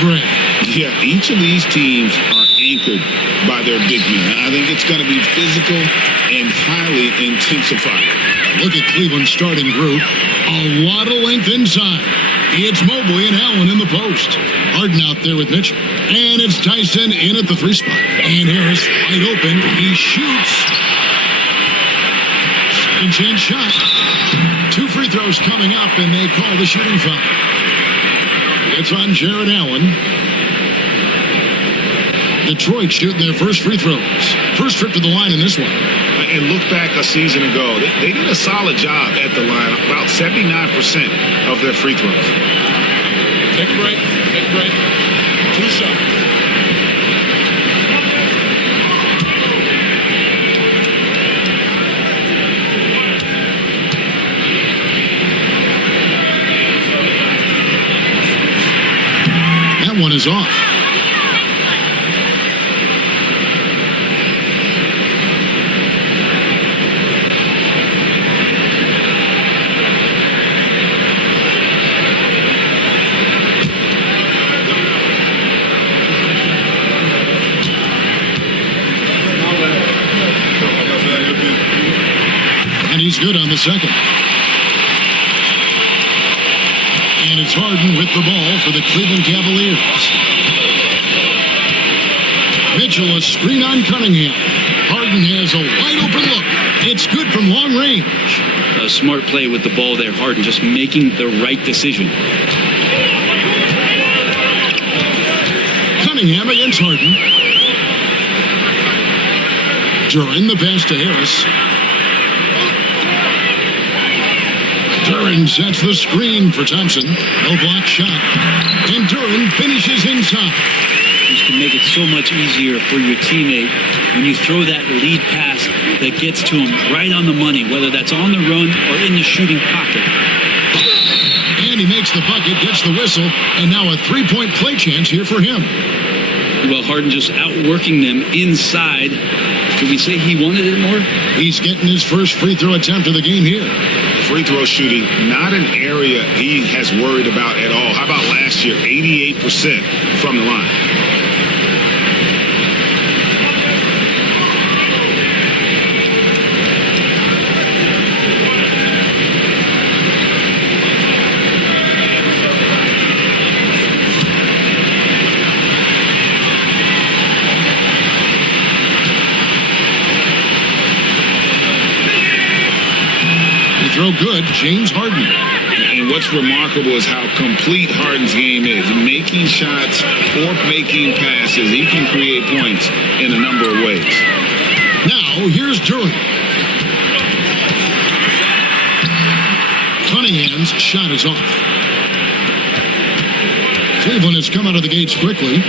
Gray. Yeah, each of these teams are anchored by their big men. I think it's going to be physical and highly intensified. Look at Cleveland's starting group. A lot of length inside. It's Mobley and Allen in the post. Harden out there with Mitchell. And it's Tyson in at the 3 spot. And Harris wide open. He shoots. Second chance shot. 2 free throws coming up, and they call the shooting foul. It's on Jared Allen. Detroit shooting their first free throws. First trip to the line in this one. And look back a season ago. They did a solid job at the line. About 79% of their free throws. Take a break. Take a break. 2 shots. That one is off. And he's good on the second. And it's Harden with the ball for the Cleveland Cavaliers. Mitchell, a screen on Cunningham. Harden has a wide open look. It's good from long range. A smart play with the ball there. Harden just making the right decision. Cunningham against Harden. Duran the pass to Harris. Duran sets the screen for Thompson. No block shot. And Duran finishes inside. This can make it so much easier for your teammate when you throw that lead pass that gets to him right on the money, whether that's on the run or in the shooting pocket. And he makes the bucket, gets the whistle, and now a 3-point play chance here for him. Well, Harden just outworking them inside. Should we say he wanted it more? He's getting his first free throw attempt of the game here. Free throw shooting, not an area he has worried about at all. How about last year? 88% from the line. Throw good, James Harden. And what's remarkable is how complete Harden's game is. Making shots or making passes. He can create points in a number of ways. Now, here's Duran. Cunningham's shot is off. Cleveland has come out of the gates quickly.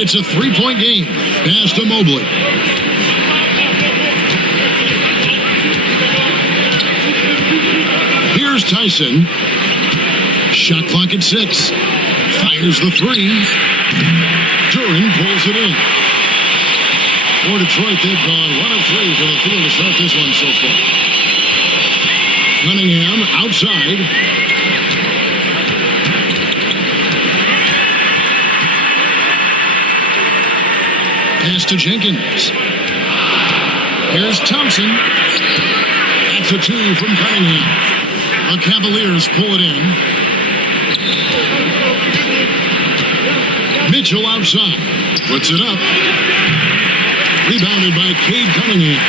It's a 3-point game. Pass to Mobley. Here's Tyson. Shot clock at 6. Fires the 3. Duran pulls it in. For Detroit, they've gone 1 of 3 for the field to start this one so far. Cunningham outside. Pass to Jenkins. Here's Thompson. That's a 2 from Cunningham. The Cavaliers pull it in. Mitchell outside. Puts it up. Rebounded by Cade Cunningham.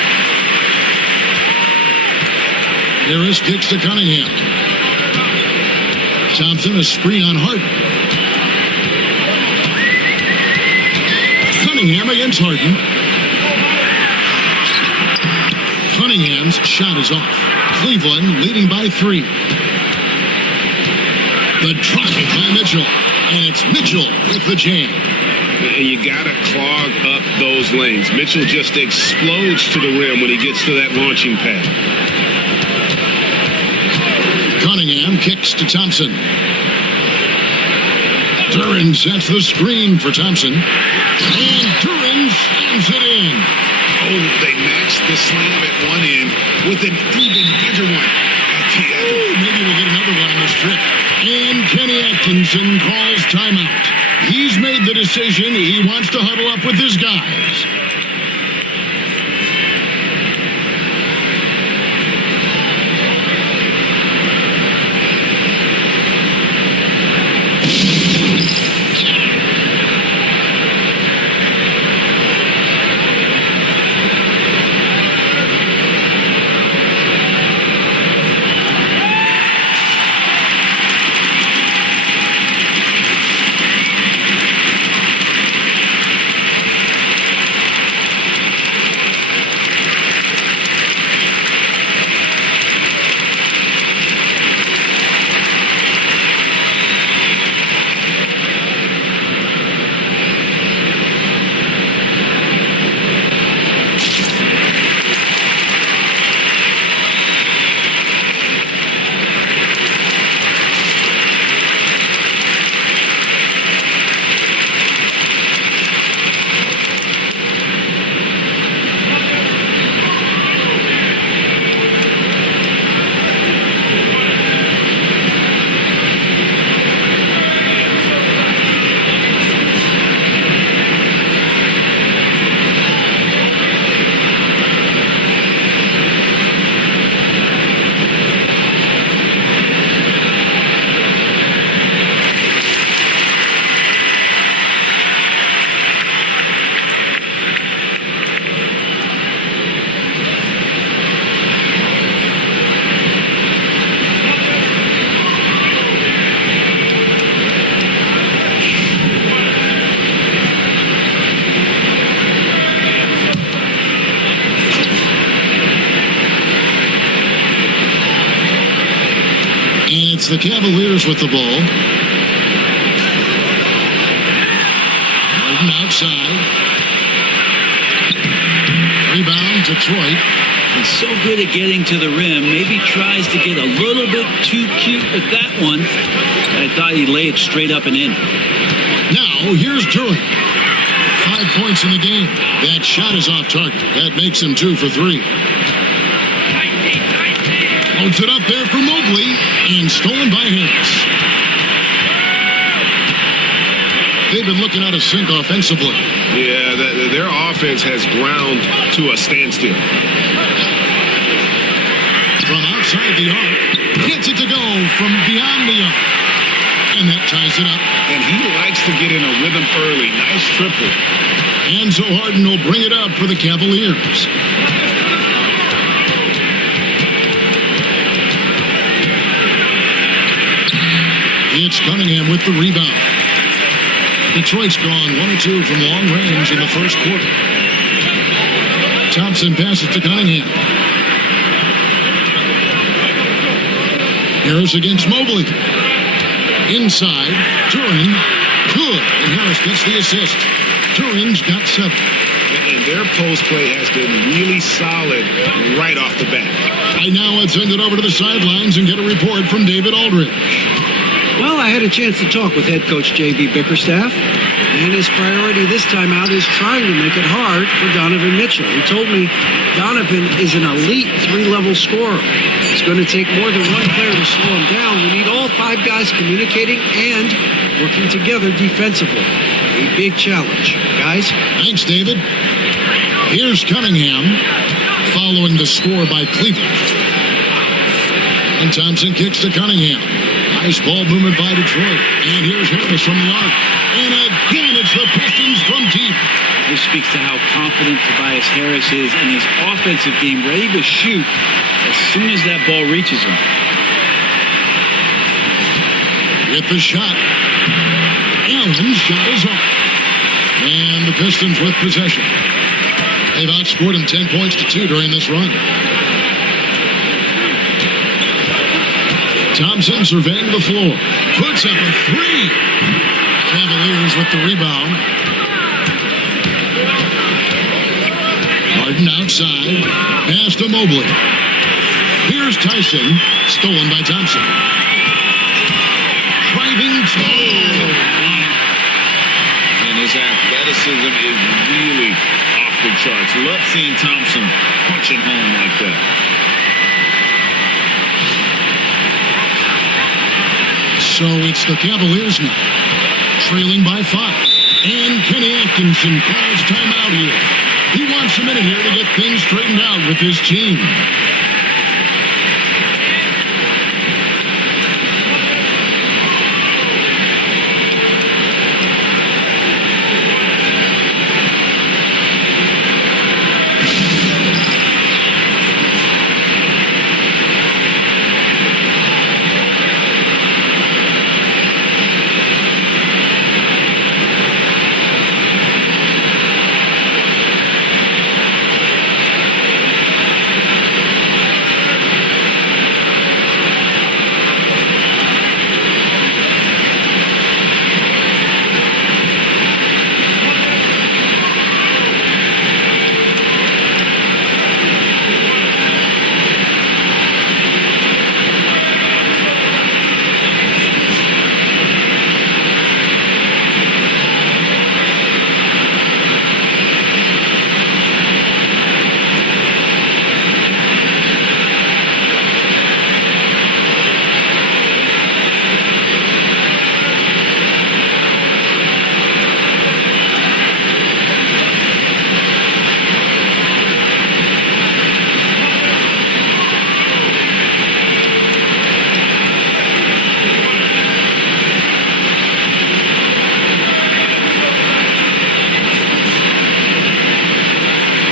Harris kicks to Cunningham. Thompson, a screen on Harden. Cunningham against Harden. Cunningham's shot is off. Cleveland leading by 3. The drop by Mitchell. And it's Mitchell with the jam. You got to clog up those lanes. Mitchell just explodes to the rim when he gets to that launching pad. Cunningham kicks to Thompson. Duran sets the screen for Thompson. And Duran slams it in. Oh, they matched the slam at one end with an even bigger one at the other. Ooh, maybe we'll get another one on this trip. And Kenny Atkinson calls timeout. He's made the decision. He wants to huddle up with his guys. The Cavaliers with the ball. Harden outside. Rebound, Detroit. He's so good at getting to the rim. Maybe tries to get a little bit too cute with that one. I thought he'd lay it straight up and in. Now, here's Duran. 5 points in the game. That shot is off target. That makes him 2 for 3. Holds it up there for Mobley. And stolen by Harris. They've been looking out of sync offensively. Yeah, their offense has ground to a standstill. From outside the arc, gets it to go from beyond the arc. And that ties it up. And he likes to get in a rhythm early. Nice triple. And so Harden will bring it up for the Cavaliers. It's Cunningham with the rebound. Detroit's gone 1 of 2 from long range in the first quarter. Thompson passes to Cunningham. Harris against Mobley. Inside, Duran. Good. And Harris gets the assist. Duran's got 7. And their post play has been really solid right off the bat. Right now, let's send it over to the sidelines and get a report from David Aldridge. Well, I had a chance to talk with head coach J.B. Bickerstaff, and his priority this time out is trying to make it hard for Donovan Mitchell. He told me Donovan is an elite 3-level scorer. It's going to take more than one player to slow him down. We need all 5 guys communicating and working together defensively. A big challenge. Guys? Thanks, David. Here's Cunningham following the score by Cleveland. And Thompson kicks to Cunningham. Nice ball movement by Detroit. And here's Harris from the arc. And again, it's the Pistons from deep. This speaks to how confident Tobias Harris is in his offensive game, ready to shoot as soon as that ball reaches him. With the shot. Allen's shot is off. And the Pistons with possession. They've outscored him 10 points to 2 during this run. Thompson surveying the floor. Puts up a 3. Cavaliers with the rebound. Harden outside. Pass to Mobley. Here's Tyson. Stolen by Thompson. Driving toe. And his athleticism is really off the charts. Love seeing Thompson punching home like that. So it's the Cavaliers now, trailing by 5. Kenny Atkinson calls timeout here. He wants a minute here to get things straightened out with his team.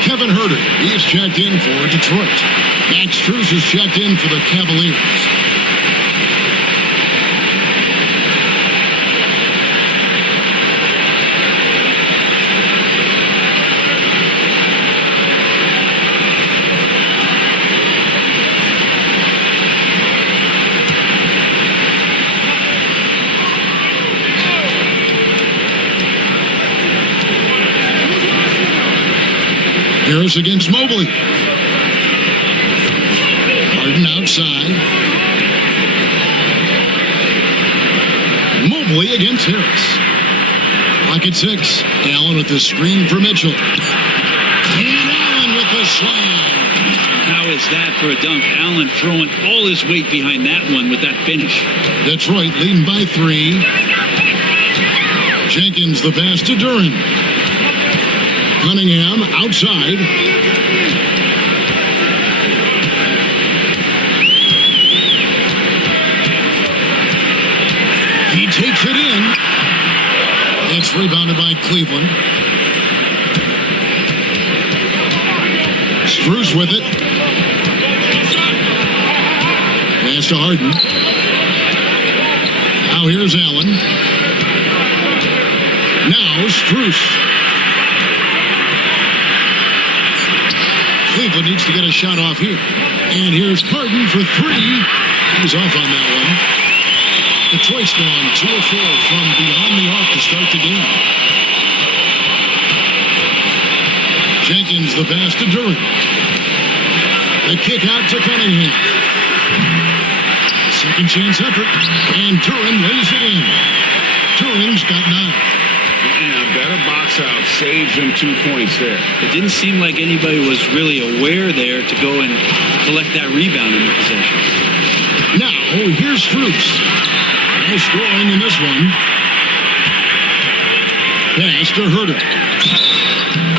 Kevin Herter, he's checked in for Detroit. Max Strus is checked in for the Cavaliers. Harris against Mobley. Harden outside. Mobley against Harris. Clock at 6. Allen with the screen for Mitchell. And Allen with the slam. How is that for a dunk? Allen throwing all his weight behind that one with that finish. Detroit leading by 3. Jenkins the pass to Duran. Cunningham outside. He takes it in. It's rebounded by Cleveland. Strus with it. Pass to Harden. Now here's Allen. Now Strus. Cleveland needs to get a shot off here. And here's Harden for 3. He's off on that one. Detroit's gone 2 of 4 from beyond the arc to start the game. Jenkins the pass to Duran. The kick out to Cunningham. Second chance effort. And Duran lays it in. Duran's got 9. And a better box out saves him 2 points there. It didn't seem like anybody was really aware there to go and collect that rebound in the possession. Now, here's Strus. No scoring in this one. Pass to Herter.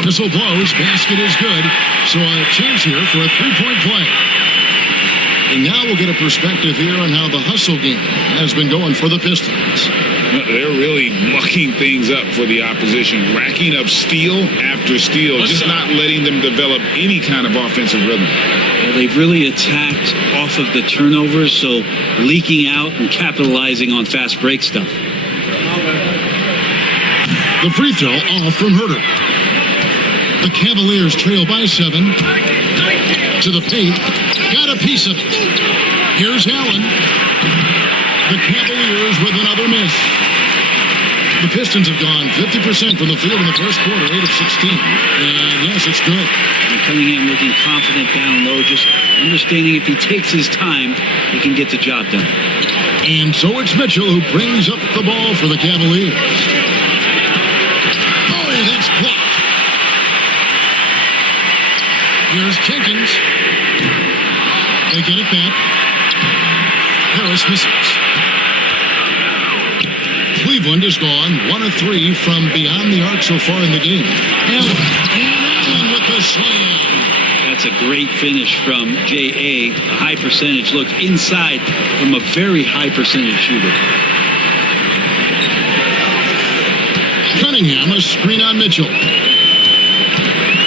Whistle blows. Basket is good. So a chance here for a 3-point play. And now we'll get a perspective here on how the hustle game has been going for the Pistons. They're really mucking things up for the opposition, racking up steal after steal, just not letting them develop any kind of offensive rhythm. Well, they've really attacked off of the turnovers, so leaking out and capitalizing on fast break stuff. The free throw off from Herter. The Cavaliers trail by 7. To the paint. Got a piece of it. Here's Allen. The Cavaliers with another miss. The Pistons have gone 50% from the field in the first quarter, 8 of 16. And yes, it's good. And Cunningham looking confident down low, just understanding if he takes his time, he can get the job done. And so it's Mitchell who brings up the ball for the Cavaliers. Oh, that's blocked. Here's Jenkins. They get it back. Harris misses. Cleveland Cleveland is gone 1 of 3 from beyond the arc so far in the game. And Allen with the slam. That's a great finish from J.A. A high percentage look inside from a very high percentage shooter. Cunningham, a screen on Mitchell.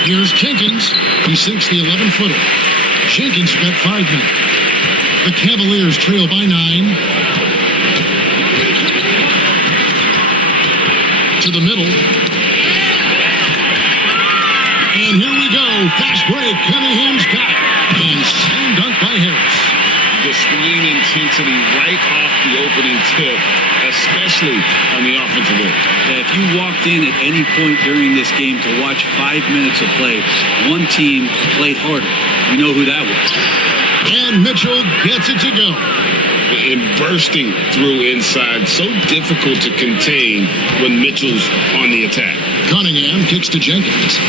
Here's Jenkins. He sinks the 11-footer. Jenkins got 5 men. The Cavaliers trail by 9. To the middle. And here we go. Fast break. Cunningham's got it. And slam dunk by Harris. Displaying intensity right off the opening tip, especially on the offensive end. If you walked in at any point during this game to watch 5 minutes of play, one team played harder. You know who that was. And Mitchell gets it to go. And bursting through inside, so difficult to contain when Mitchell's on the attack. Cunningham kicks to Jenkins.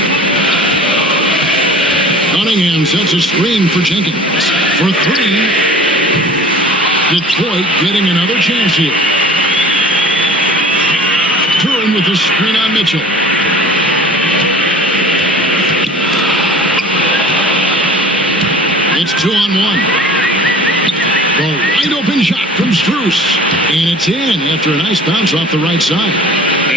Cunningham sets a screen for Jenkins. For 3. Detroit getting another chance here. Turin with a screen on Mitchell. It's 2-on-1. The wide open shot from Strus. And it's in after a nice bounce off the right side.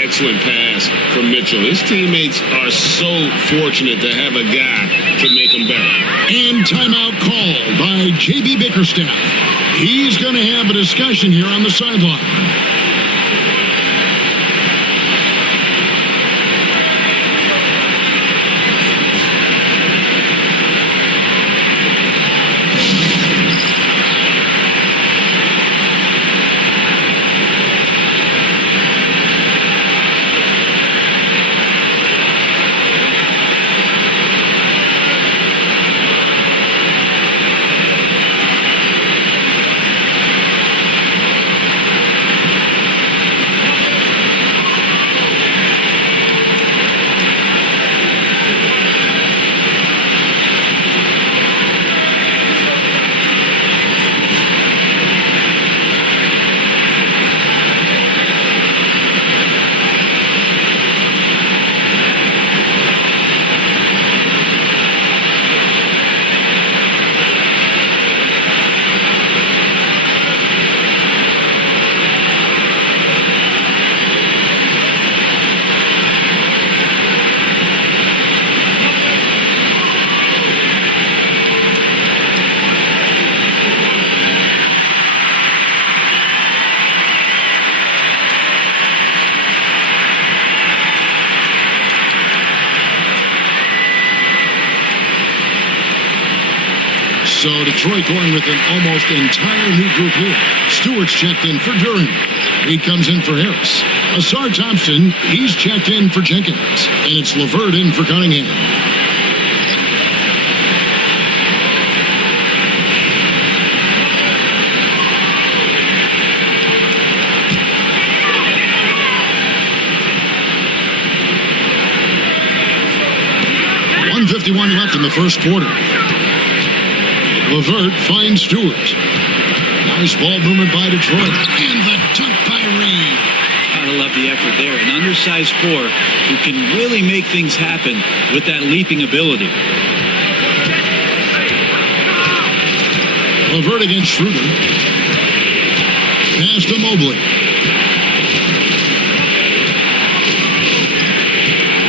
Excellent pass from Mitchell. His teammates are so fortunate to have a guy to make them better. And timeout called by J.B. Bickerstaff. He's going to have a discussion here on the sideline. So Detroit going with an almost entire new group here. Stewart's checked in for Duren. He comes in for Harris. Asar Thompson, he's checked in for Jenkins. And it's LeVert in for Cunningham. .151 left in the first quarter. LeVert finds Stewart. Nice ball movement by Detroit. And the dunk by Reed. Gotta love the effort there. An undersized 4 who can really make things happen with that leaping ability. LeVert against Schroeder. Pass to Mobley.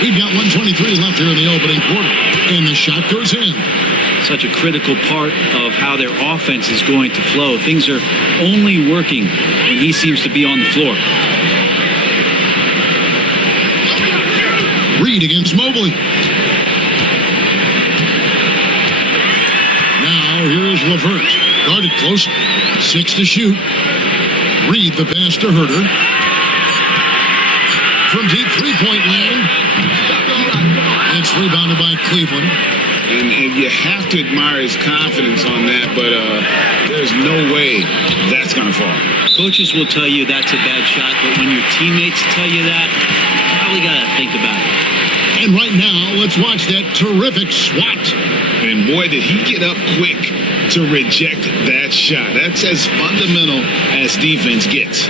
We've got 1:23 left here in the opening quarter. And the shot goes in. Such a critical part of how their offense is going to flow. Things are only working when he seems to be on the floor. Reed against Mobley. Now here is LeVert. Guarded close. 6 to shoot. Reed the pass to Herter. From deep three-point land. It's rebounded by Cleveland. And you have to admire his confidence on that, but there's no way that's going to fall. Coaches will tell you that's a bad shot, but when your teammates tell you that, you probably got to think about it. And right now, let's watch that terrific swat. And boy, did he get up quick to reject that shot. That's as fundamental as defense gets.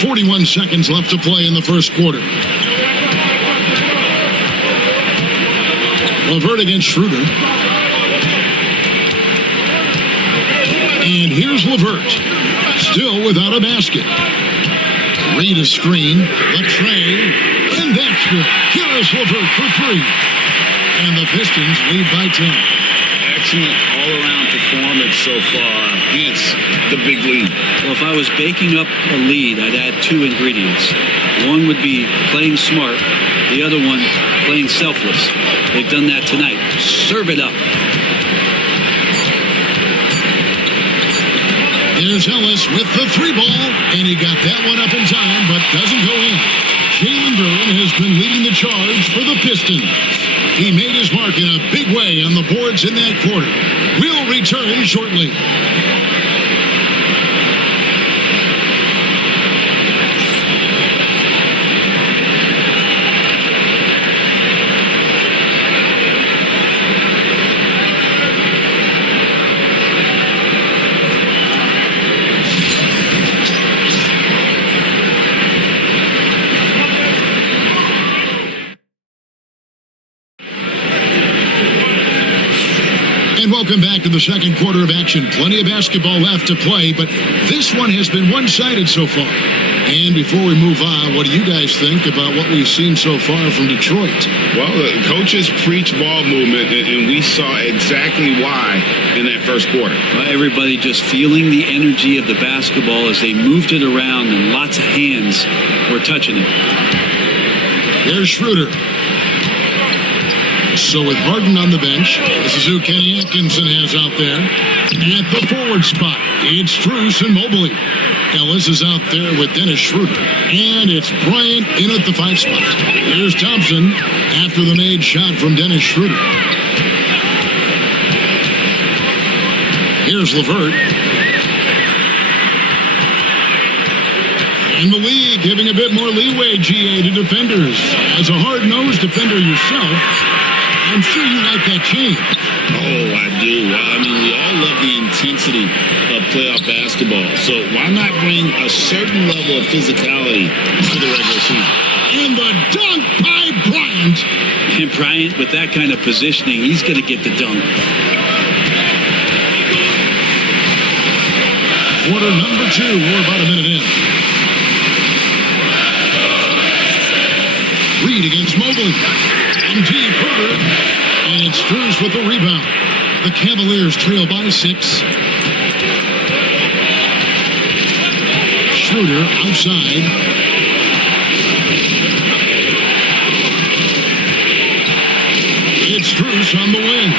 41 seconds left to play in the first quarter. LeVert against Schroeder. And here's LeVert, still without a basket. Read a screen, the tray, and that's good. Here is LeVert for three. And the Pistons lead by 10. Excellent all-around performance so far, hence the big lead. Well, if I was baking up a lead, I'd add two ingredients. One would be playing smart, the other one playing selfless. They've done that tonight. Serve it up. There's Ellis with the three ball, and he got that one up in time, but doesn't go in. Jalen Duren has been leading the charge for the Pistons. He made his mark in a big way on the boards in that quarter. We'll return shortly. Welcome back to the second quarter of action. Plenty of basketball left to play, but this one has been one-sided so far. And before we move on, what do you guys think about what we've seen so far from Detroit? Well, the coaches preach ball movement, and we saw exactly why in that first quarter. Well, everybody just feeling the energy of the basketball as they moved it around, and lots of hands were touching it. There's Schroeder. So with Harden on the bench, this is who Kenny Atkinson has out there. At the forward spot, it's Strus and Mobley. Ellis is out there with Dennis Schroeder. And it's Bryant in at the 5 spot. Here's Thompson after the made shot from Dennis Schroeder. Here's LeVert. And the league giving a bit more leeway, GA, to defenders. As a hard-nosed defender yourself, I'm sure you like that change. Oh, I do. I mean, we all love the intensity of playoff basketball. So why not bring a certain level of physicality to the regular season? And the dunk by Bryant. And Bryant, with that kind of positioning, he's going to get the dunk. Quarter number 2. We're about a minute in. Reed against Mobley. And deep Herder. And it's Strus with the rebound. The Cavaliers trail by 6. Schroeder outside. It's Strus on the wing.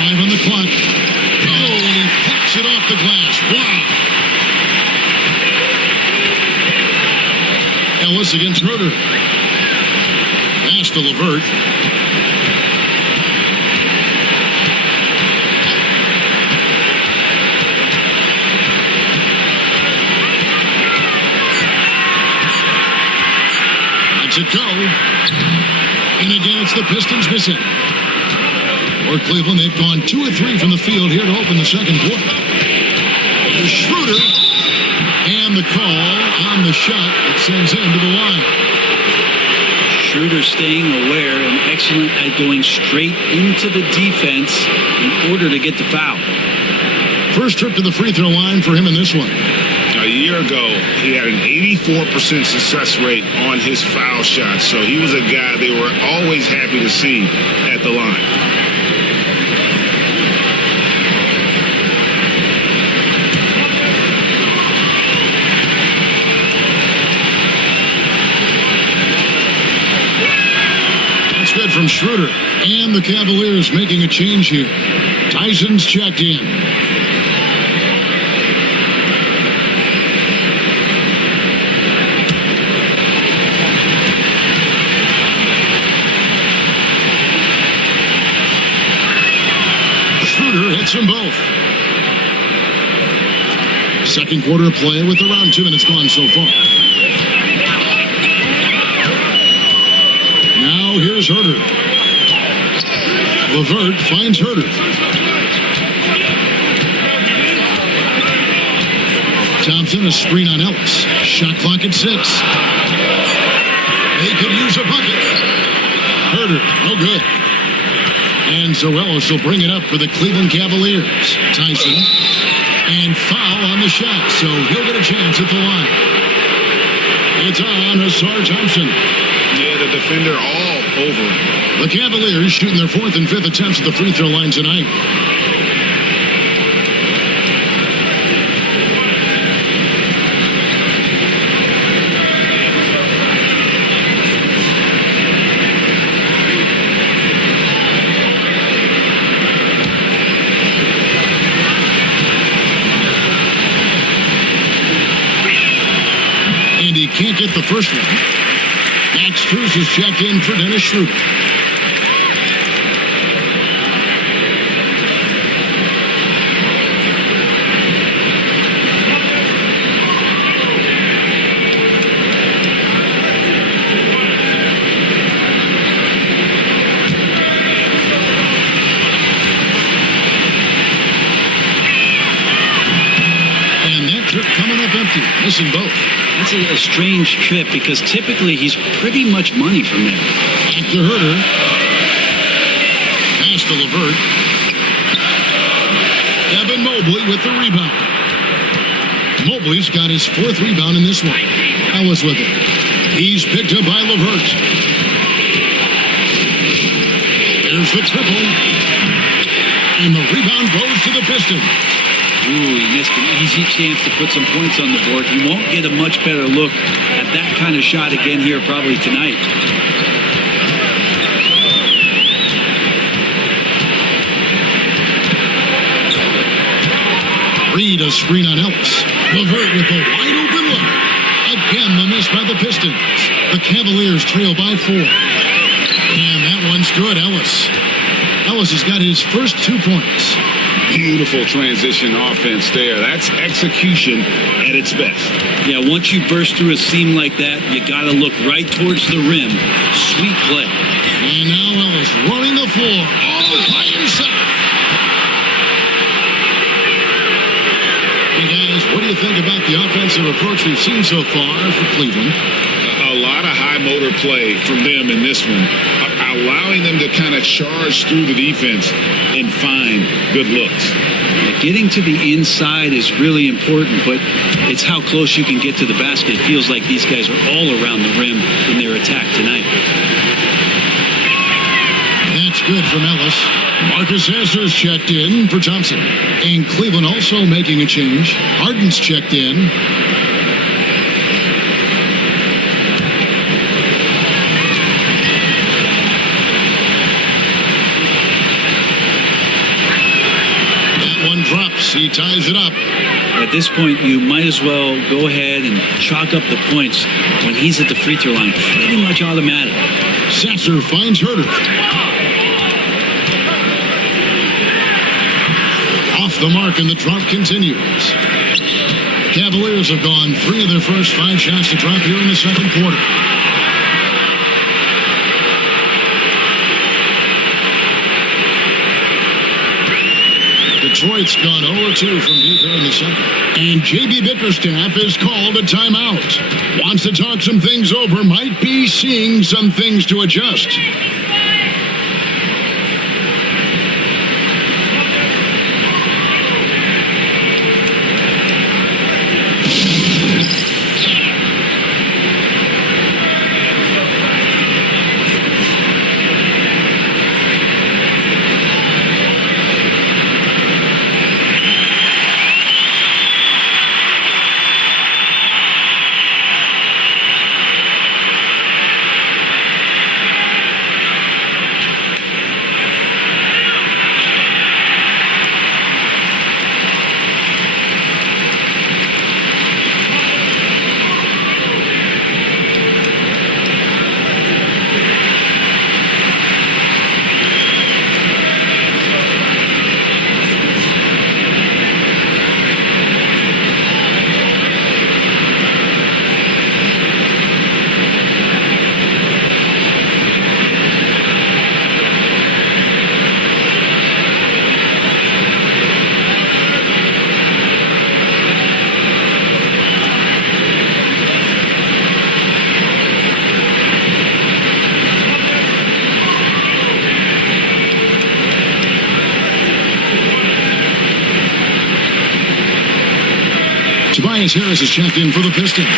5 on the clock. Oh, and he plucks it off the glass. Wow. Ellis against Herder. Pass to LeVert. Lets it go. And again, it's the Pistons missing. For Cleveland, they've gone 2 of 3 from the field here to open the second quarter. Here's Schroeder. And the call on the shot that sends him to the line. Schroeder staying aware and excellent at going straight into the defense in order to get the foul. First trip to the free throw line for him in this one. A year ago, he had an 84% success rate on his foul shots. So he was a guy they were always happy to see at the line. Good from Schroeder. And the Cavaliers making a change here. Tyson's checked in. Schroeder hits them both. Second quarter of play with around 2 minutes gone so far. Here's Herder. LeVert finds Herder. Thompson, a screen on Ellis. Shot clock at 6. They could use a bucket. Herter, no good. And so Ellis will bring it up for the Cleveland Cavaliers. Tyson, and foul on the shot, so he'll get a chance at the line. It's on Asar Thompson. Yeah, the defender all over. The Cavaliers shooting their 4th and 5th attempts at the free throw line tonight. And he can't get the first one. Max Strus is checked in for Dennis Schroeder. And that trip coming up empty, missing both. That's a strange trip because typically he's pretty much money from there. Back to Herter. Pass to LeVert. Evan Mobley with the rebound. Mobley's got his 4th rebound in this one. Ellis with it. He's picked up by LeVert. There's the triple. And the rebound goes to the Pistons. Ooh, he missed an easy chance to put some points on the board. He won't get a much better look at that kind of shot again here probably tonight. Reed a screen on Ellis. LeVert with a wide open look. Again, the miss by the Pistons. The Cavaliers trail by 4. And that one's good, Ellis. Ellis has got his first 2 points. Beautiful transition offense there. That's execution at its best. Yeah, once you burst through a seam like that, you got to look right towards the rim. Sweet play. And now Ellis running the floor all by himself. Hey guys, what do you think about the offensive approach we've seen so far for Cleveland? A lot of high motor play from them in this one, allowing them to kind of charge through the defense and find good looks. Getting to the inside is really important, but it's how close you can get to the basket. It feels like these guys are all around the rim in their attack tonight. That's good from Ellis. Marcus Sasser's checked in for Thompson. And Cleveland also making a change. Harden's checked in. Drops. He ties it up. At this point, you might as well go ahead and chalk up the points when he's at the free throw line. Pretty much automatic. Sasser finds Herter. Off the mark, and the drop continues. Cavaliers have gone 3 of their first 5 shots to drop here in the second quarter. Detroit's gone 0-2 from deep here in the second. And J.B. Bickerstaff has called a timeout. Wants to talk some things over. Might be seeing some things to adjust. Tobias Harris is checked in for the Pistons.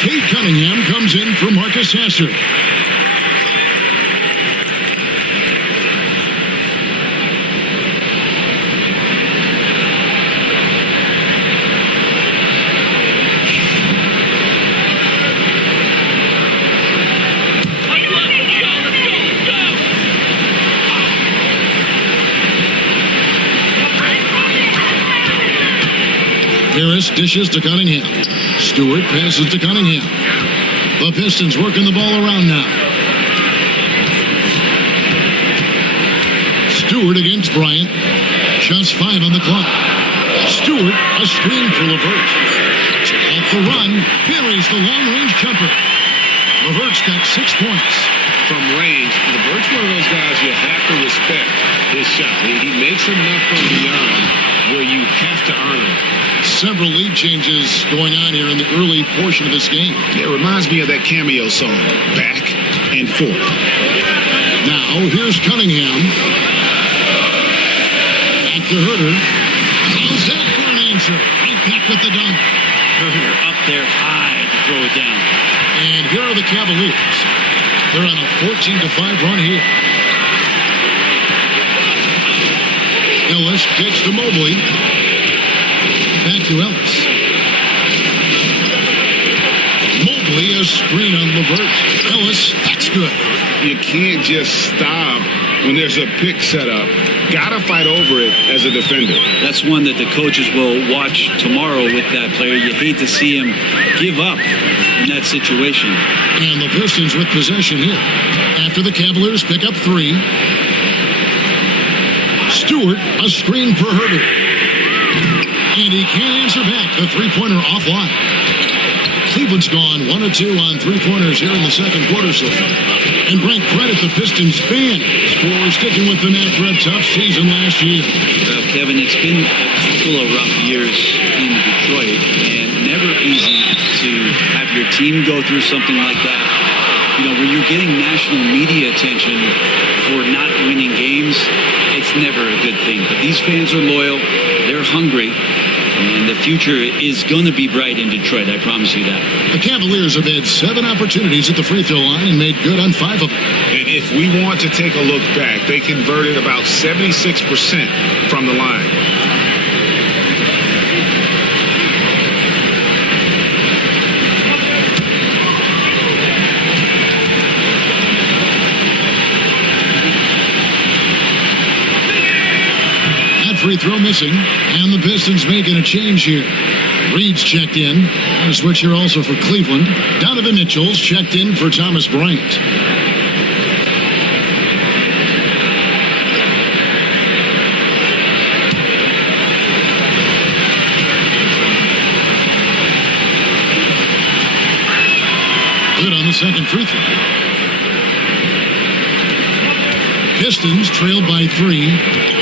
Cade Cunningham comes in for Marcus Sasser. Harris dishes to Cunningham. Stewart passes to Cunningham. The Pistons working the ball around now. Stewart against Bryant. Just 5 on the clock. Stewart, a screen for LeVert. Off the run, buries the long-range jumper. LeVert's got 6 points. From range, LeVert's one of those guys you have to respect his shot. He makes enough from beyond where you have to earn it. Several lead changes going on here in the early portion of this game. It reminds me of that cameo song, Back and Forth. Now, here's Cunningham. Back to Herter. How's that for an answer? Right back with the dunk. Herter up there high to throw it down. And here are the Cavaliers. They're on a 14-5 run here. Ellis kicks to Mobley. Back to Ellis. Mobley, a screen on LeVert. Ellis, that's good. You can't just stop when there's a pick set up. Gotta fight over it as a defender. That's one that the coaches will watch tomorrow with that player. You hate to see him give up in that situation. And the Pistons with possession here. After the Cavaliers pick up 3. Stewart, a screen for Herter. And he can't answer back. The three-pointer offline. Cleveland's gone 1 of 2 on three-pointers here in the second quarter so far. And Brent, credit the Pistons fans for sticking with them after a tough season last year. Well, Kevin, it's been a couple of rough years in Detroit, and never easy to have your team go through something like that. You know, when you're getting national media attention for not winning games, it's never a good thing. But these fans are loyal, they're hungry, and the future is going to be bright in Detroit, I promise you that. The Cavaliers have had 7 opportunities at the free throw line and made good on 5 of them. And if we want to take a look back, they converted about 76% from the line. Free throw missing, and the Pistons making a change here. Reed's checked in. A switch here also for Cleveland. Donovan Mitchell's checked in for Thomas Bryant. Good on the second free throw. Pistons trailed by 3.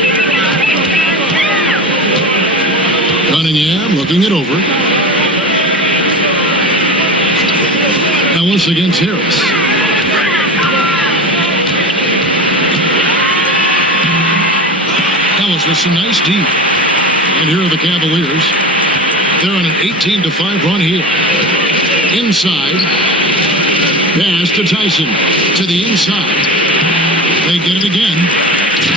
Cunningham looking it over. Ellis against Harris. Ellis with some nice deep. And here are the Cavaliers. They're on an 18-5 run here. Inside. Pass to Tyson. To the inside. They get it again.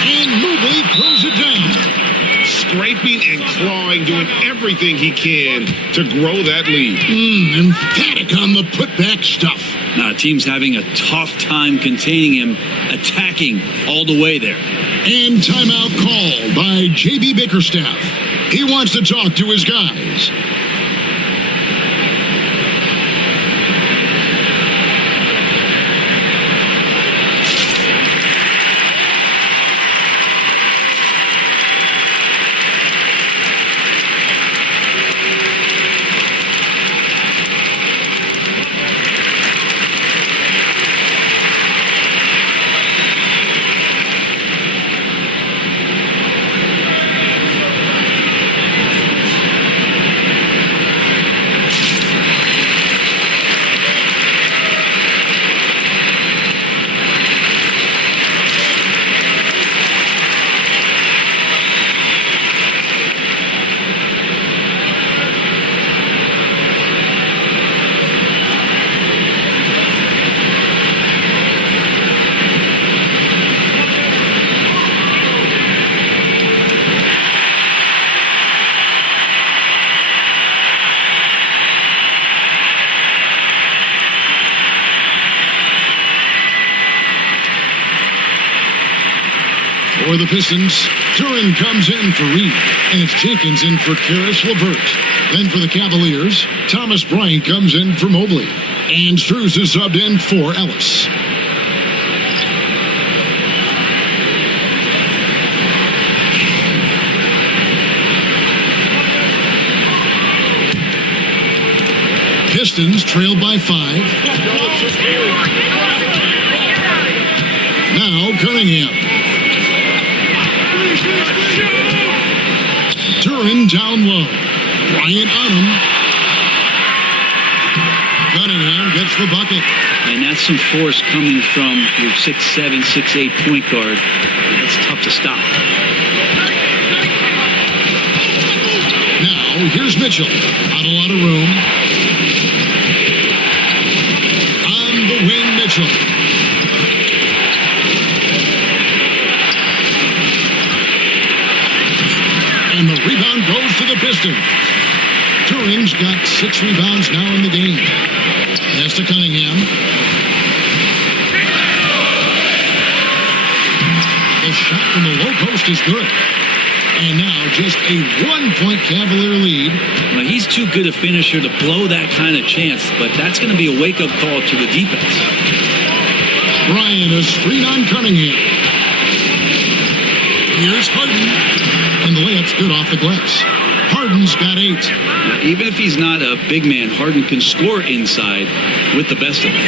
And Mobley throws it down. Scraping and clawing, doing everything he can to grow that lead. Emphatic on the putback stuff. Now, team's having a tough time containing him, attacking all the way there. And timeout called by J.B. Bickerstaff. He wants to talk to his guys. For the Pistons, Duran comes in for Reed, and it's Jenkins in for Karis LeVert. Then for the Cavaliers, Thomas Bryant comes in for Mobley, and Strus is subbed in for Ellis. Pistons trail by 5. Now Cunningham. Duran down low. Bryant on him. Cunningham gets the bucket. And that's some force coming from your 6'7", 6'8" point guard. It's tough to stop. Now here's Mitchell. Not a lot of room. On the wing, Mitchell. And the rebound goes to the Pistons. Duran's got 6 rebounds now in the game. Pass to Cunningham. The shot from the low post is good. And now just a 1-point Cavalier lead. Well, he's too good a finisher to blow that kind of chance, but that's going to be a wake-up call to the defense. Bryant, a screen on Cunningham. Here's Harden. And the layup's good off the glass. Harden's got 8. Now, even if he's not a big man, Harden can score inside with the best of them.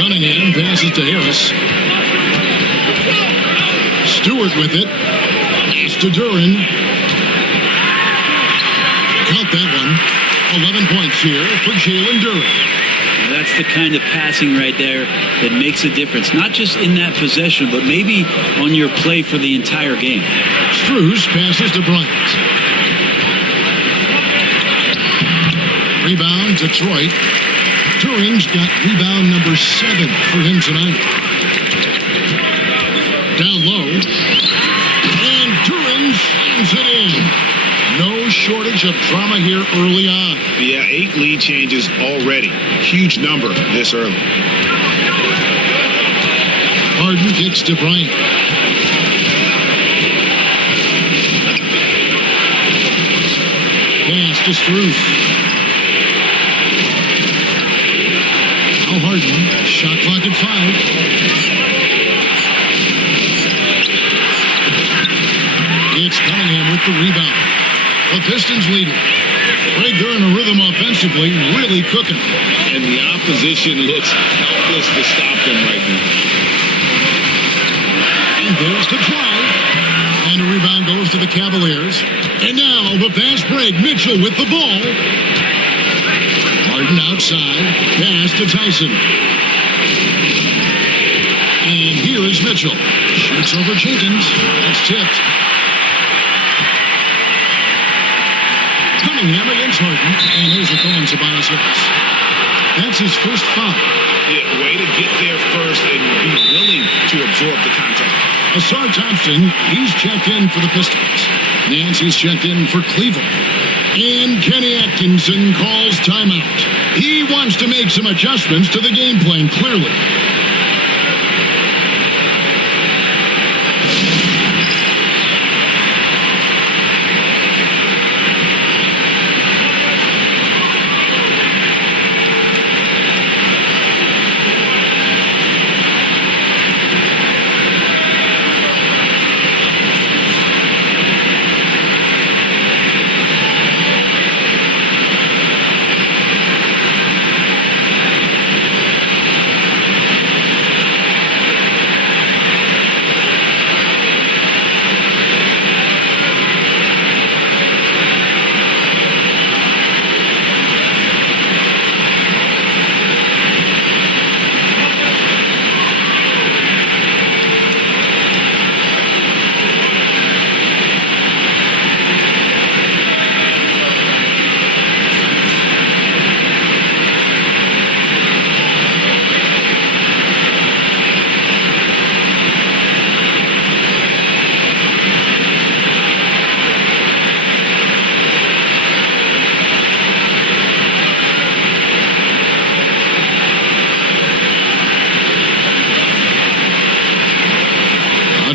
Cunningham passes to Harris. Stewart with it. Pass to Duran. Count that one. 11 points here for Jalen Duran. Now, that's the kind of passing right there that makes a difference. Not just in that possession, but maybe on your play for the entire game. Strus passes to Bryant. Rebound, Detroit. Duran's got rebound number 7 for him tonight. Down low. And Duran slams it in. No shortage of drama here early on. Yeah, 8 lead changes already. Huge number this early. Harden kicks to Bryant. Pass to Strus. Now Harden. Shot clock at 5. It's Cunningham with the rebound. The Pistons leading. Greg, they're in a rhythm offensively, really cooking. And the opposition looks helpless to stop them right now. And there's the drive. And the rebound goes to the Cavaliers. And now the fast break. Mitchell with the ball. Harden outside. Pass to Tyson. And here is Mitchell. Shoots over Jenkins. That's tipped. Cunningham against Harden. And here's the call on Tobias Harris. That's his first foul. Yeah, way to get there first and be willing to absorb the contact. Asar Thompson, he's checked in for the Pistons. Nancy's checked in for Cleveland. And Kenny Atkinson calls timeout. He wants to make some adjustments to the game plan, clearly.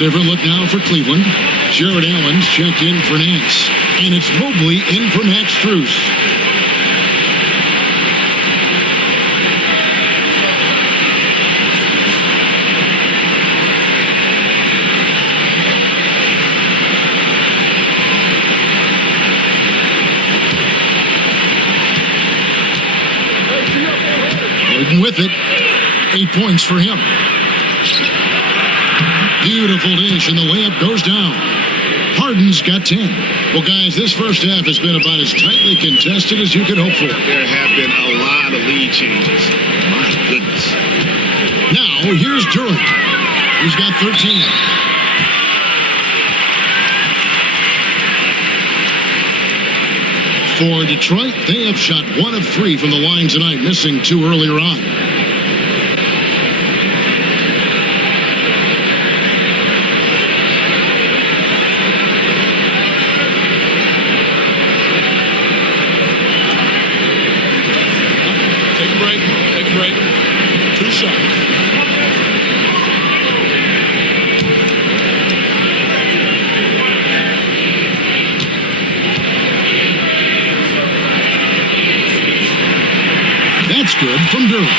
different look now for Cleveland. Jared Allen's checked in for Nance. And it's Mobley in for Max Strus. With it, 8 points for him. Beautiful dish, and the layup goes down. Harden's got 10. Well, guys, this first half has been about as tightly contested as you could hope for. There have been a lot of lead changes. My goodness. Now, here's Durant. He's got 13. For Detroit, they have shot 1 of 3 from the line tonight, missing 2 earlier on. Take a break. Take a break. 2 shots. That's good from Durant.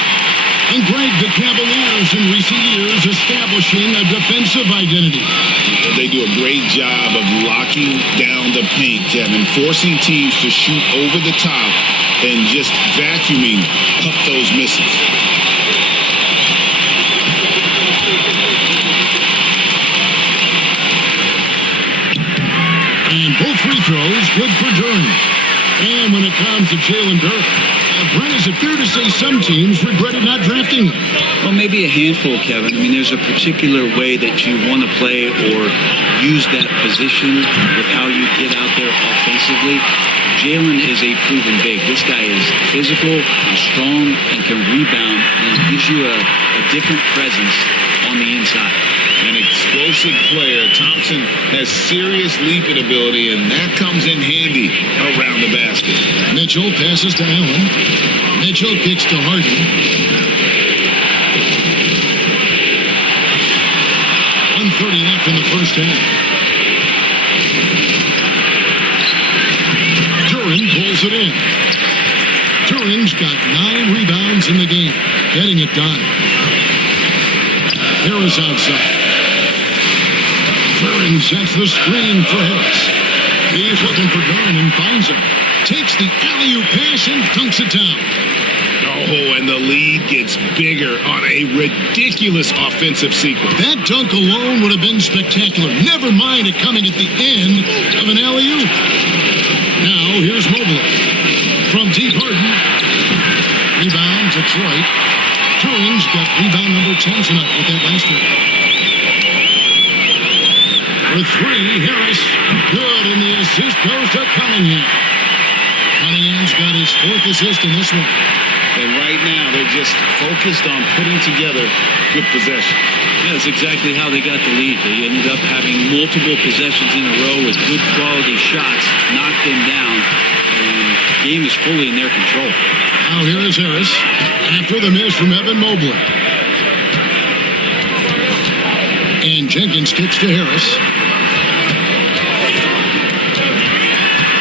And Greg, the Cavaliers in recent years establishing a defensive identity. They do a great job of locking down the paint, Kevin, forcing teams to shoot over the top and just vacuuming up those misses. And both free throws good for Durant. And when it comes to Jalen Durant, Brent, is it fair to say some teams regretted not drafting him? Well, maybe a handful, Kevin. I mean, there's a particular way that you want to play or use that position with how you get out there offensively. Jalen is a proven big. This guy is physical and strong and can rebound and gives you a different presence on the inside. An explosive player. Thompson has serious leaping ability, and that comes in handy around the basket. Mitchell passes to Allen. Mitchell kicks to Harden. 1:30 left in the first half. Durant pulls it in. Durant's got 9 rebounds in the game, getting it done. Harris outside. Curran sets the screen for Harris. He's looking for Durant and finds him. Takes the alley-oop pass and dunks it down. Oh, and the lead gets bigger on a ridiculous offensive sequence. That dunk alone would have been spectacular. Never mind it coming at the end of an alley-oop. Now, here's Mobley. From deep Harden. Rebound, Detroit. Curran's got rebound number 10 tonight with that last one. For 3, Harris. Good, and the assist goes to Cunningham. Cunningham's got his 4th assist in this one. And right now, they're just focused on putting together good possessions. Yeah, that's exactly how they got the lead. They ended up having multiple possessions in a row with good quality shots, knocked them down, and the game is fully in their control. Now here is Harris after the miss from Evan Mobley. And Jenkins kicks to Harris.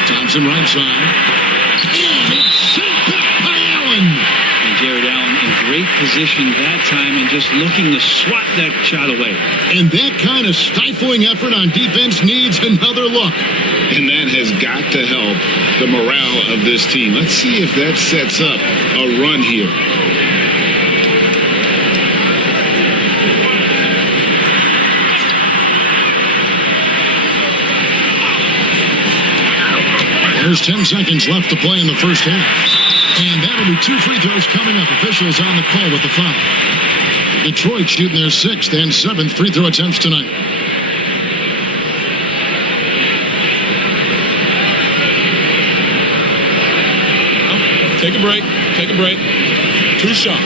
Thompson right side. And it's sent back by Allen. And Jared Allen in great position that time and just looking to swat that shot away. And that kind of stifling effort on defense needs another look. And that has got to help the morale of this team. Let's see if that sets up a run here. There's 10 seconds left to play in the first half. And that'll be 2 free throws coming up. Officials on the call with the foul. Detroit shooting their 6th and 7th free throw attempts tonight. Take a break. Take a break. 2 shots.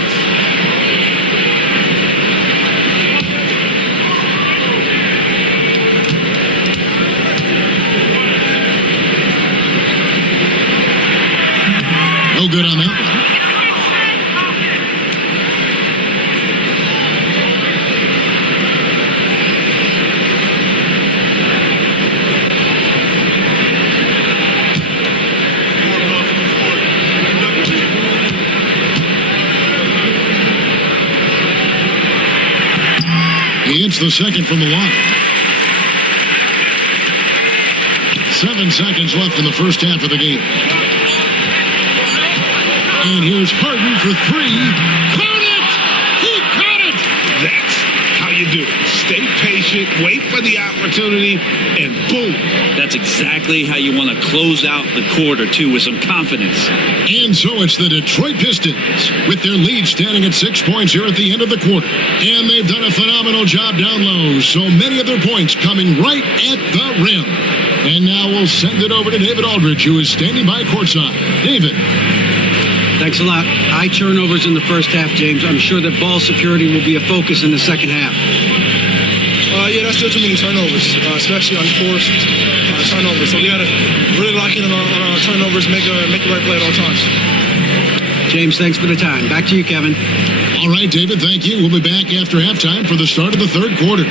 No good on that one. gets the second from the line. 7 seconds left in the first half of the game. And here's Harden for three. Count it! He caught it! That's how you do it. Stay patient, wait for the opportunity, and boom. That's exactly how you want to close out the quarter, too, with some confidence. And so it's the Detroit Pistons with their lead standing at 6 points here at the end of the quarter. And they've done a phenomenal job down low. So many of their points coming right at the rim. And now we'll send it over to David Aldridge, who is standing by courtside. David. Thanks a lot. High turnovers in the first half, James. I'm sure that ball security will be a focus in the second half. Yeah, that's still too many turnovers, especially unforced turnovers. So we got to really lock in on our turnovers, make the right play at all times. James, thanks for the time. Back to you, Kevin. All right, David, thank you. We'll be back after halftime for the start of the third quarter.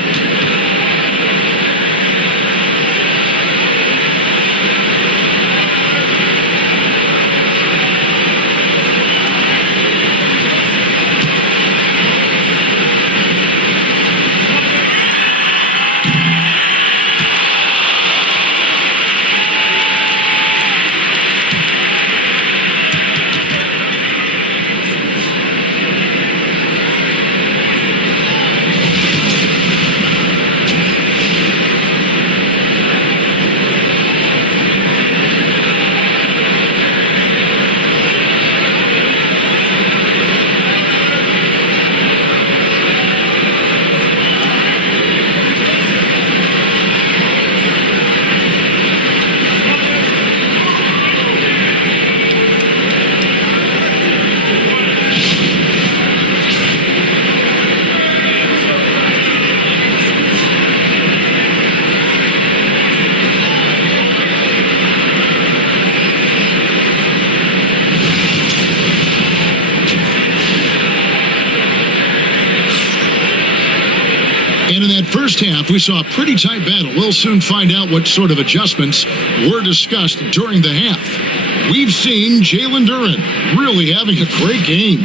First half, we saw a pretty tight battle. We'll soon find out what sort of adjustments were discussed during the half. We've seen Jalen Duren really having a great game.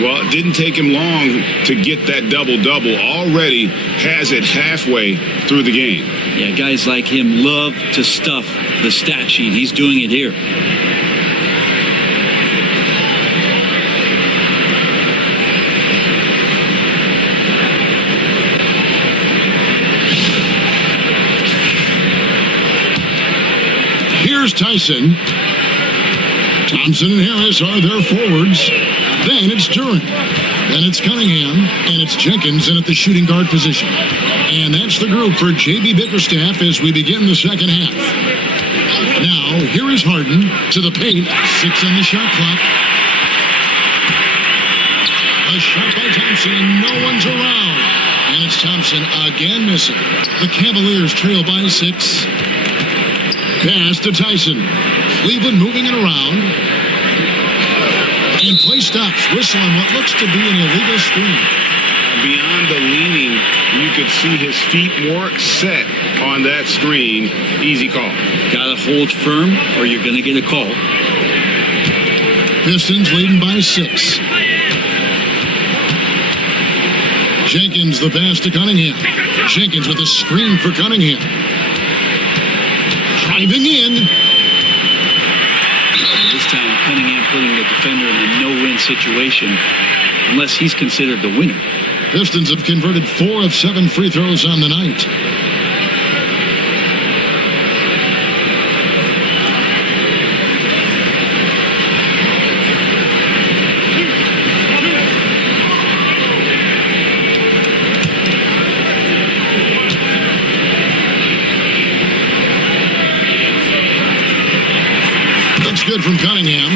Well, it didn't take him long to get that double-double. Already has it halfway through the game. Yeah, guys like him love to stuff the stat sheet. He's doing it here. Here's Tyson. Thompson and Harris are their forwards. Then it's Duren. Then it's Cunningham. And it's Jenkins in at the shooting guard position. And that's the group for J.B. Bickerstaff as we begin the second half. Now, here is Harden to the paint. 6 on the shot clock. A shot by Thompson. No one's around. And it's Thompson again missing. The Cavaliers trail by 6. Pass to Tyson. Cleveland moving it around. And play stops. Whistling what looks to be an illegal screen. Beyond the leaning, you could see his feet more set on that screen. Easy call. Got to hold firm or you're going to get a call. Pistons leading by 6. Jenkins the pass to Cunningham. Jenkins with a screen for Cunningham. Driving in. This time, Cunningham putting the defender in a no-win situation, unless he's considered the winner. Pistons have converted 4 of 7 free throws on the night. Good from Cunningham.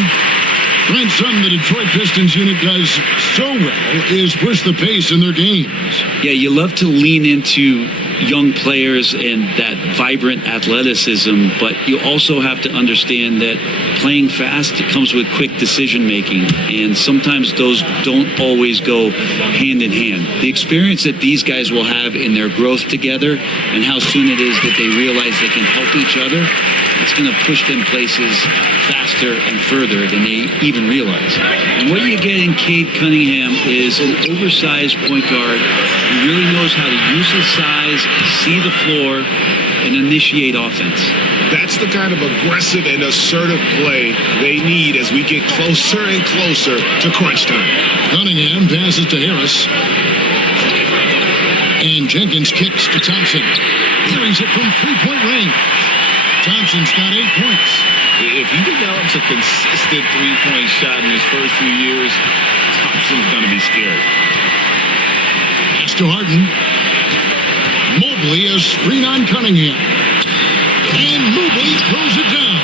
Right, something the Detroit Pistons unit does so well is push the pace in their games. Yeah, you love to lean into young players and that vibrant athleticism, but you also have to understand that playing fast comes with quick decision making, and sometimes those don't always go hand in hand. The experience that these guys will have in their growth together and how soon it is that they realize they can help each other, it's going to push them places faster and further than they even realize. And what you get in Cade Cunningham is an oversized point guard who really knows how to use his size, see the floor, and initiate offense. That's the kind of aggressive and assertive play they need as we get closer and closer to crunch time. Cunningham passes to Harris. And Jenkins kicks to Thompson. Carries it from three-point range. Thompson's got 8 points. If he develops a consistent three-point shot in his first few years, Thompson's going to be scared. Pass to Harden. Mobley a screen on Cunningham. And Mobley throws it down.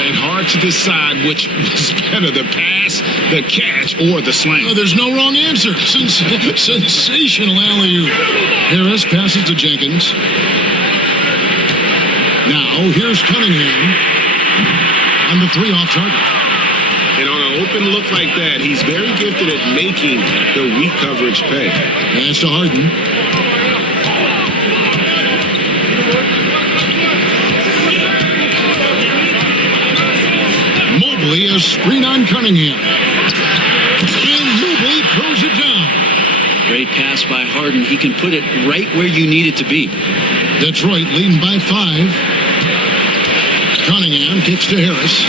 And hard to decide which was better, the pass, the catch, or the slam. Oh, there's no wrong answer. Sensational alley-oop. Harris passes to Jenkins. Now, here's Cunningham on the three off target. And on an open look like that, he's very gifted at making the weak coverage pay. Pass to Harden. Mobley a screen on Cunningham. And Mobley throws it down. Great pass by Harden. He can put it right where you need it to be. Detroit leading by 5. Cunningham kicks to Harris.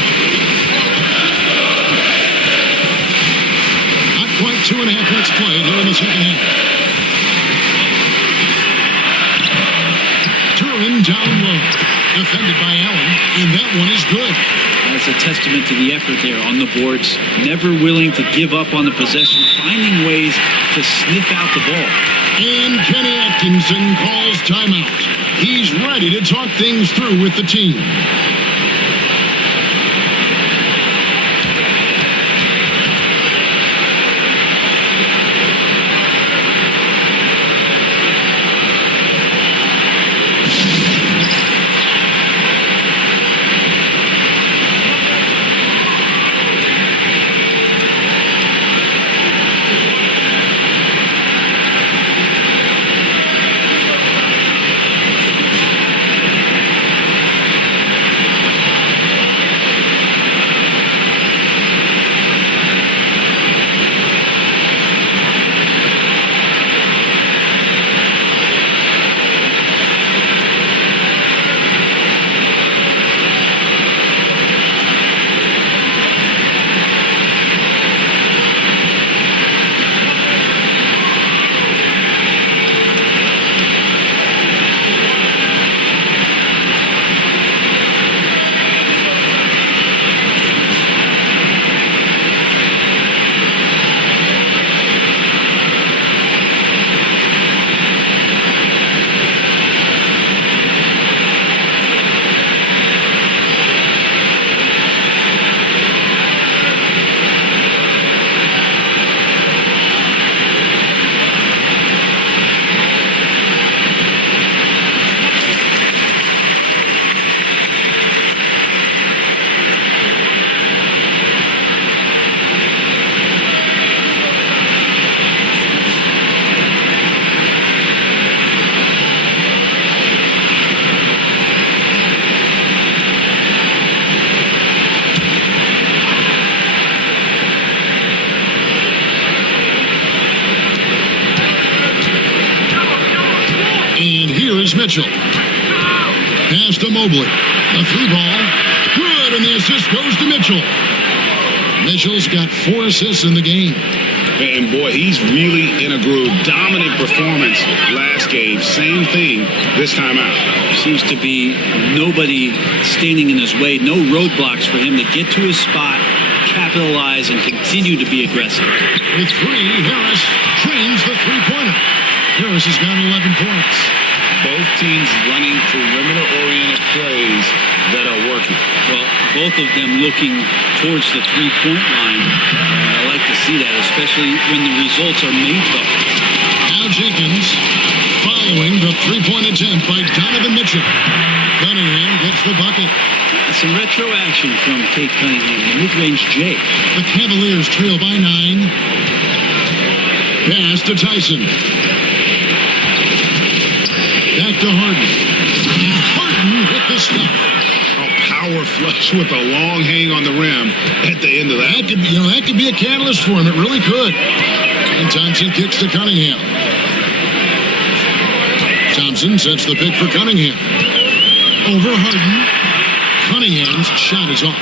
Not quite 2.5 minutes played here in the second half. Turin down low. Defended by Allen. And that one is good. That's a testament to the effort there on the boards. Never willing to give up on the possession. Finding ways to sniff out the ball. And Kenny Atkinson calls timeout. He's ready to talk things through with the team. Mitchell. Pass to Mobley. A three ball. Good, and the assist goes to Mitchell. Mitchell's got 4 assists in the game. And boy, he's really in a groove. Dominant performance last game. Same thing this time out. Seems to be nobody standing in his way. No roadblocks for him to get to his spot, capitalize, and continue to be aggressive. With 3, Harris trains the three-pointer. Harris has got 11 points. Both teams running perimeter-oriented plays that are working. Well, both of them looking towards the three-point line. I like to see that, especially when the results are made up. Now Jenkins, 5 Following the three-point attempt by Donovan Mitchell. Cunningham gets the bucket. Some retro action from Kate Cunningham, the mid-range J. The Cavaliers trail by 9. Pass to Tyson. Back to Harden. Harden with the stuff. Power flush with a long hang on the rim at the end of that. That could be a catalyst for him. It really could. And Thompson kicks to Cunningham. Thompson sets the pick for Cunningham. Over Harden. Cunningham's shot is off.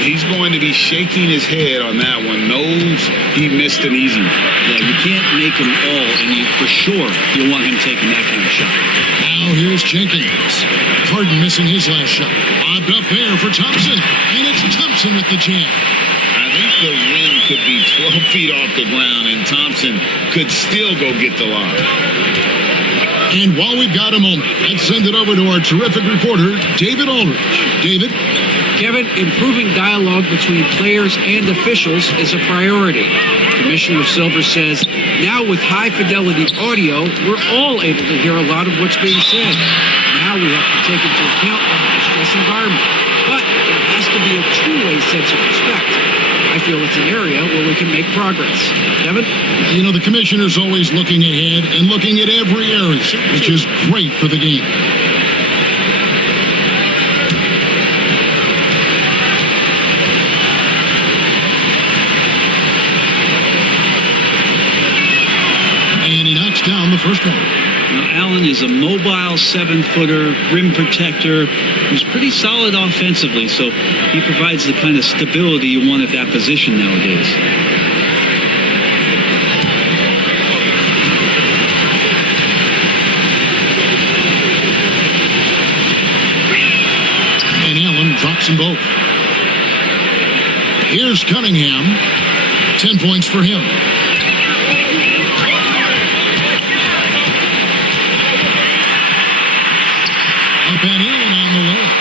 He's going to be shaking his head on that one. Knows he missed an easy one. Yeah, you can't make them all, and for sure you'll want him taking that kind of shot. Now here's Jenkins. Harden missing his last shot. Lobbed up there for Thompson, and it's Thompson with the jam. I think the rim could be 12 feet off the ground, and Thompson could still go get the lob. And while we've got a moment, let's send it over to our terrific reporter, David Aldridge. David? Kevin, improving dialogue between players and officials is a priority. Commissioner Silver says, now with high-fidelity audio, we're all able to hear a lot of what's being said. Now we have to take into account the stress environment. But there has to be a two-way sense of respect. I feel it's an area where we can make progress. Kevin? You know, the commissioner's always looking ahead and looking at every area, which is great for the game. And he knocks down the first one. Now, Allen is a mobile 7-footer, rim protector, who's pretty solid offensively, so he provides the kind of stability you want at that position nowadays. And Allen drops them both. Here's Cunningham. 10 points for him. Up and in on the layup.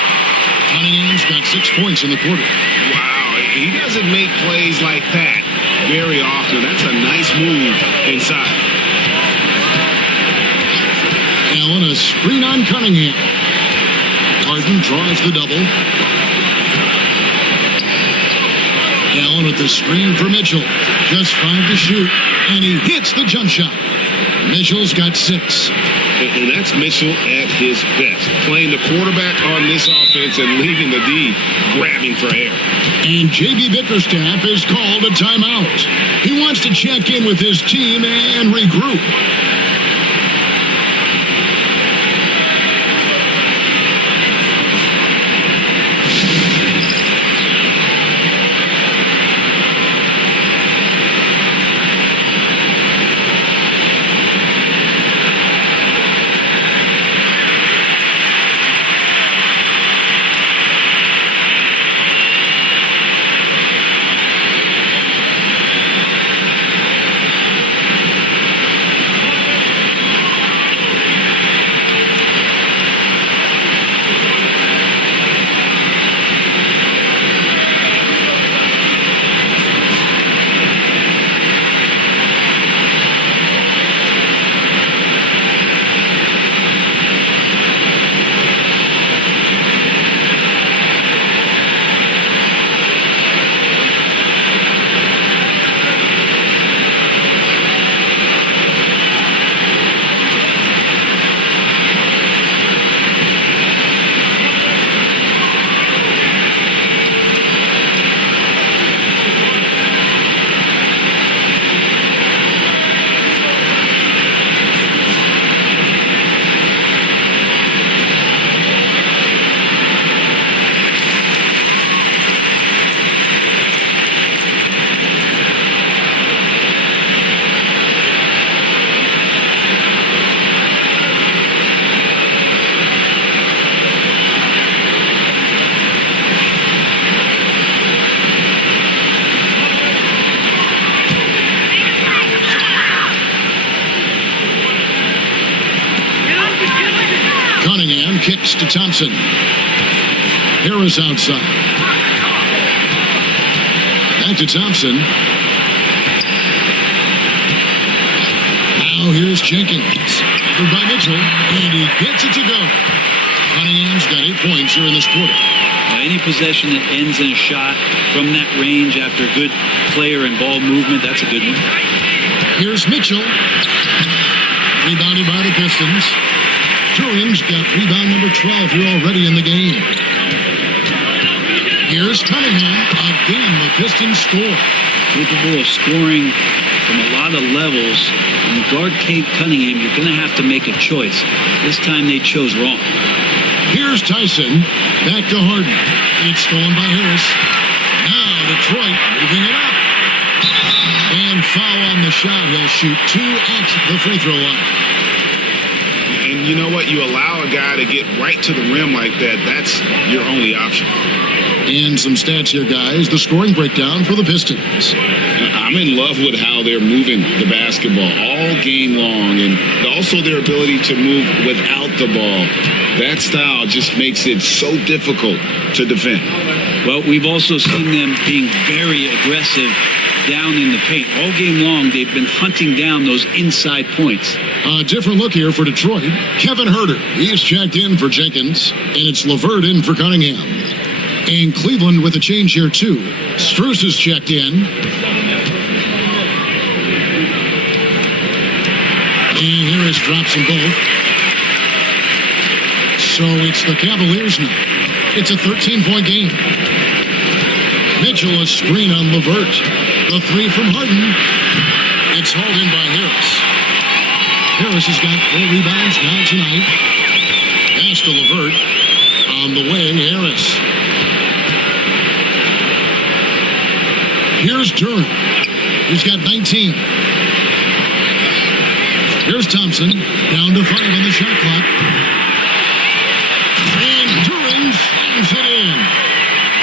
Cunningham's got 6 points in the quarter. Wow, he doesn't make plays like that very often. That's a nice move inside. Allen, a screen on Cunningham. Harden draws the double. Allen with the screen for Mitchell. Just 5 to shoot. And he hits the jump shot. Mitchell's got 6. And that's Mitchell at his best. Playing the quarterback on this offense and leaving the D grabbing for air. And J.B. Bickerstaff has called a timeout. He wants to check in with his team and regroup. Cunningham kicks to Thompson. Harris outside. Back to Thompson. Now here's Jenkins. Covered by Mitchell, and he gets it to go. Cunningham's got 8 points here in this quarter. Any possession that ends in a shot from that range after good player and ball movement, that's a good one. Here's Mitchell. Rebounded by the Pistons. Turing's got rebound number 12 here already in the game. Here's Cunningham. Again, the Pistons score. Capable of scoring from a lot of levels. When you guard Kate Cunningham, you're going to have to make a choice. This time they chose wrong. Here's Tyson. Back to Harden. It's stolen by Harris. Now Detroit moving it up. And foul on the shot. He'll shoot 2 at the free throw line. And you know what? You allow a guy to get right to the rim like that. That's your only option. And some stats here, guys. The scoring breakdown for the Pistons. I'm in love with how they're moving the basketball all game long, and also their ability to move without the ball. That style just makes it so difficult to defend. Well, we've also seen them being very aggressive down in the paint. All game long, they've been hunting down those inside points. A different look here for Detroit. Kevin Huerter, he's checked in for Jenkins, and it's LeVert in for Cunningham. And Cleveland with a change here, too. Strus is checked in. And Harris drops them both. So it's the Cavaliers now. It's a 13-point game. Mitchell, a screen on LeVert. The 3 from Harden. It's hauled in by Harris. Harris has got 4 rebounds now tonight. Pass to LeVert. On the way, Harris. Here's Duren. He's got 19. Here's Thompson. Down to 5 on the shot clock. And Duren slams it in.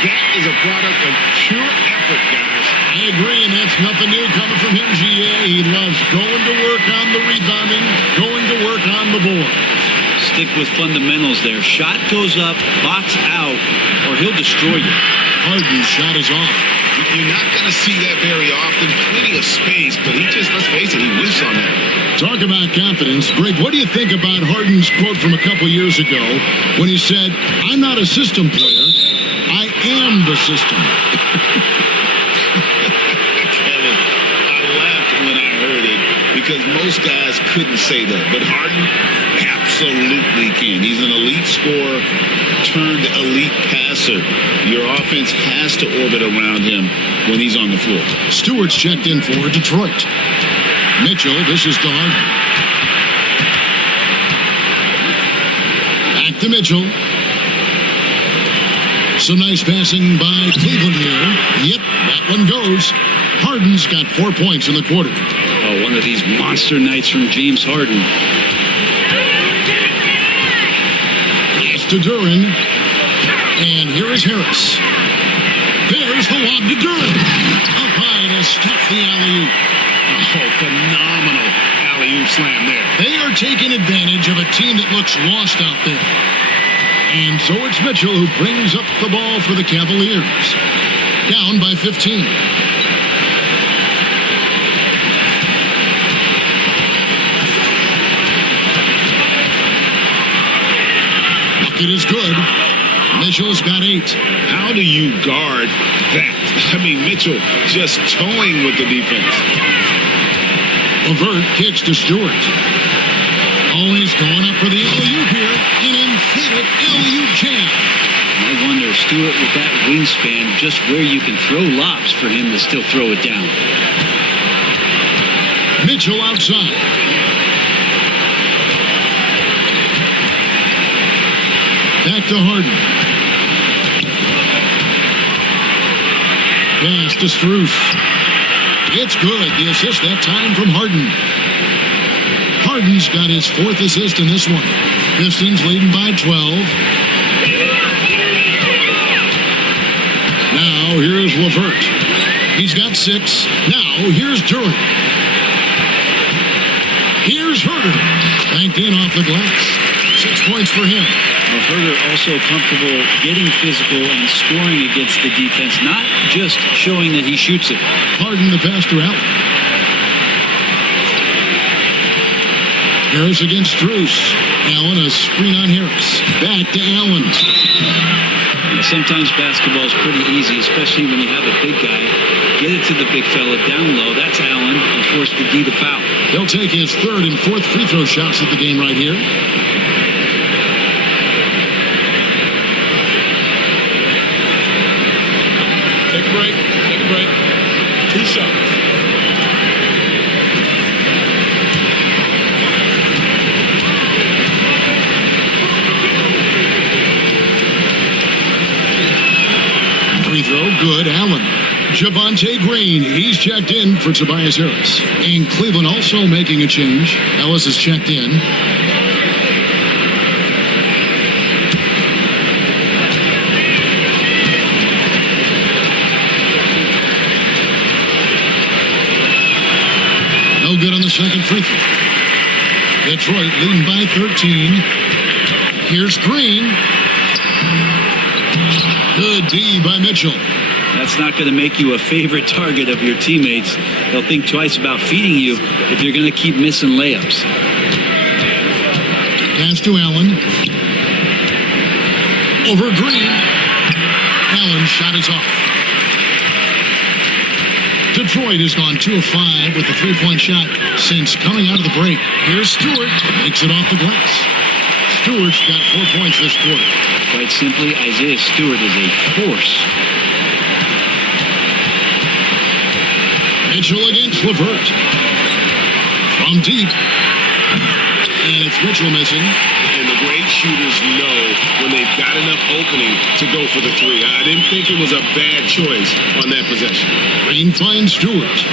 That is a product of pure effort, guys. I agree, and that's nothing new coming from him, GA. He loves going to work on the rebounding, going to work on the boards. Stick with fundamentals there. Shot goes up, box out, or he'll destroy you. Harden's shot is off. You're not going to see that very often. Plenty of space, but he just, let's face it, he whiffs on that. Talk about confidence. Greg, what do you think about Harden's quote from a couple years ago when he said, "I'm not a system player, I am the system"? Kevin, I laughed when I heard it because most guys couldn't say that, but Harden absolutely can. He's an elite scorer turned elite passer. Your offense has to orbit around him when he's on the floor. Stewart's checked in for Detroit. Mitchell, this is to Harden. Back to Mitchell. Some nice passing by Cleveland here. Yep, that one goes. Harden's got 4 points in the quarter. Oh, one of these monster nights from James Harden. Pass to Duren. And here is Harris. There's the lob to Duren. Up high to stuff the alley-oop. Oh, phenomenal alley-oop slam there. They are taking advantage of a team that looks lost out there. And so it's Mitchell who brings up the ball for the Cavaliers. Down by 15. Bucket is good. Mitchell's got 8. How do you guard that? I mean, Mitchell just toying with the defense. LeVert kicks to Stewart. Always going up for the alley-oop here. An emphatic alley-oop jam. I wonder, Stewart, with that wingspan, just where you can throw lobs for him to still throw it down. Mitchell outside. Back to Harden. Pass to Strus. It's good. The assist that time from Harden. Harden's got his 4th assist in this one. Pistons leading by 12. Now here's LeVert. He's got 6. Now here's Duren. Here's Huerter. Banked in off the glass. 6 points for him. Well, Huerter also comfortable getting physical and scoring against the defense, not just showing that he shoots it. Harden the pass to Allen. Harris against Strus. Allen, a screen on Harris. Back to Allen. Sometimes basketball is pretty easy, especially when you have a big guy. Get it to the big fella down low. That's Allen, and force the D to foul. He'll take his third and fourth free throw shots at the game right here. Take a break. Take a break. 2 shots. Free throw, good. Allen. Javonte Green, he's checked in for Tobias Harris. And Cleveland also making a change. Ellis is checked in. No good on the second free throw. Detroit leading by 13. Here's Green. Good D by Mitchell. That's not going to make you a favorite target of your teammates. They'll think twice about feeding you if you're going to keep missing layups. Pass to Allen. Over Green. Allen's shot is off. Detroit has gone 2 of 5 with a three-point shot since coming out of the break. Here's Stewart. Makes it off the glass. Stewart's got 4 points this quarter. Quite simply, Isaiah Stewart is a force. Mitchell against LeVert. From deep. And it's Mitchell missing. And the great shooters know when they've got enough opening to go for the three. I didn't think it was a bad choice on that possession. Green finds Stewart.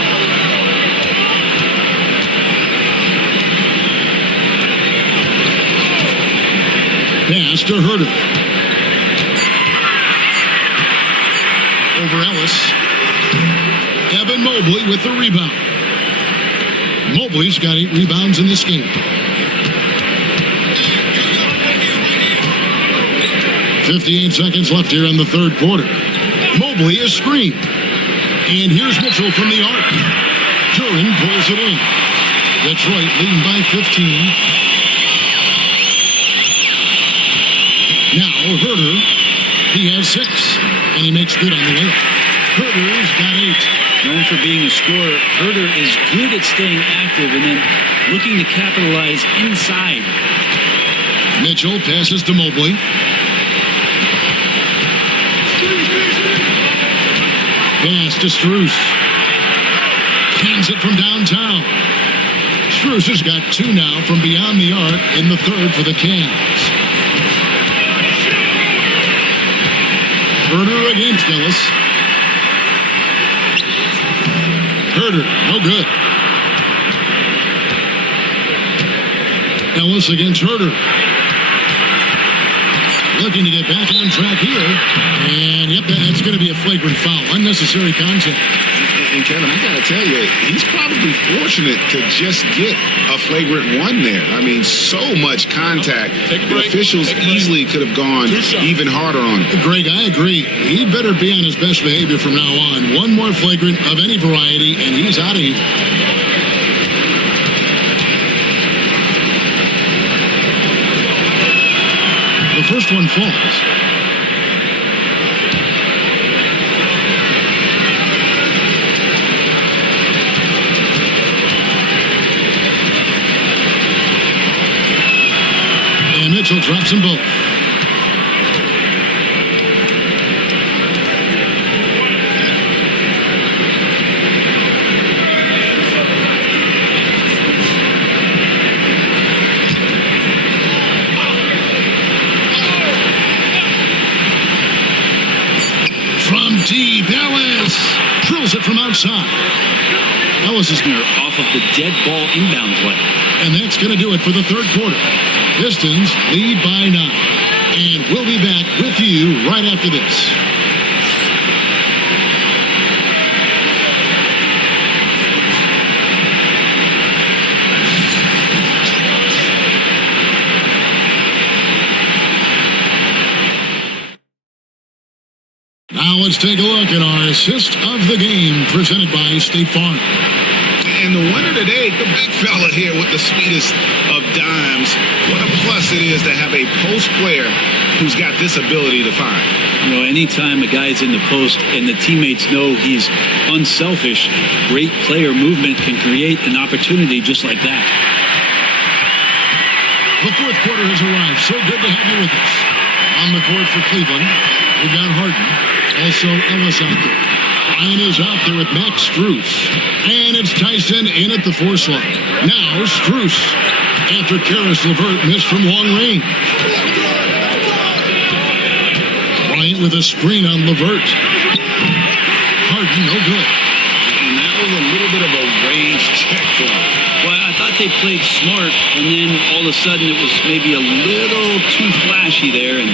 Pass to Herter. Over Ellis. Evan Mobley with the rebound. Mobley's got 8 rebounds in this game. 58 seconds left here in the third quarter. Mobley is screened. And here's Mitchell from the arc. Duran pulls it in. Detroit leading by 15. Now Herter, he has 6. And he makes good on the layup. Herter's got 8. Known for being a scorer, Herter is good at staying active and then looking to capitalize inside. Mitchell passes to Mobley. Pass to Strus. Hands it from downtown. Strus has got 2 now from beyond the arc in the third for the Cavs. Herter against Ellis. Herter, no good. Ellis against Herter. Looking to get back on track here. And, yep, that's going to be a flagrant foul. Unnecessary contact. And Kevin, I got to tell you, he's probably fortunate to just get a flagrant 1 there. I mean, so much contact. The officials easily could have gone even harder on him. Greg, I agree. He better be on his best behavior from now on. One more flagrant of any variety, and he's out of here. The first one falls. And Mitchell drops them both. Deep, Ellis drills it from outside. Ellis is off of the dead ball inbound play. And that's going to do it for the third quarter. Pistons lead by 9. And we'll be back with you right after this. Now let's take a look at our assist of the game presented by State Farm. And the winner today, the big fella here with the sweetest of dimes. What a plus it is to have a post player who's got this ability to find. You know, anytime a guy's in the post and the teammates know he's unselfish, great player movement can create an opportunity just like that. The fourth quarter has arrived. So good to have you with us. On the court for Cleveland, we've got Harden. Also Ellis out there. Ryan is out there with Max Strus. And it's Tyson in at the 4 slot. Now Strus. After Karis LeVert missed from long range. Bryant with a screen on LeVert. Harden, no good. And that was a little bit of a range check for him. Well, I thought they played smart, and then all of a sudden it was maybe a little too flashy there, and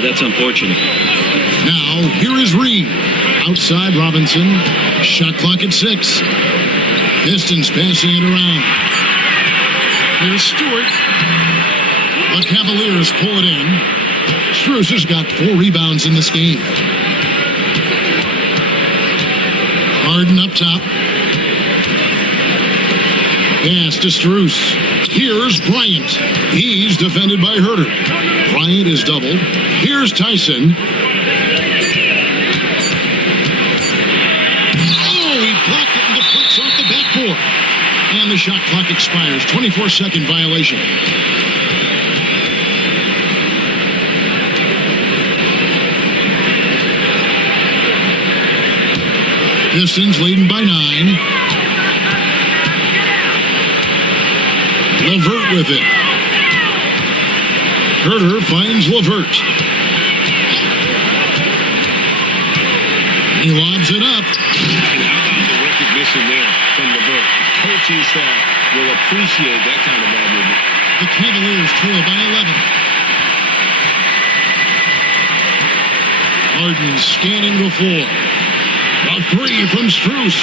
that's unfortunate. Now, here is Reed. Outside Robinson. Shot clock at 6. Pistons passing it around. Here's Stewart. The Cavaliers pull it in. Strus has got 4 rebounds in this game. Harden up top. Pass to Strus. Here's Bryant. He's defended by Herter. Bryant is doubled. Here's Tyson. Oh, he blocked it and deflects off the backboard. And the shot clock expires. 24-second violation. Pistons leading by 9. LeVert with it. Herter finds LeVert. He lobs it up. And how about the recognition there from LeVert? The coaching staff will appreciate that kind of ball movement. The Cavaliers trail by 11. Harden scanning the floor. A 3 from Strus.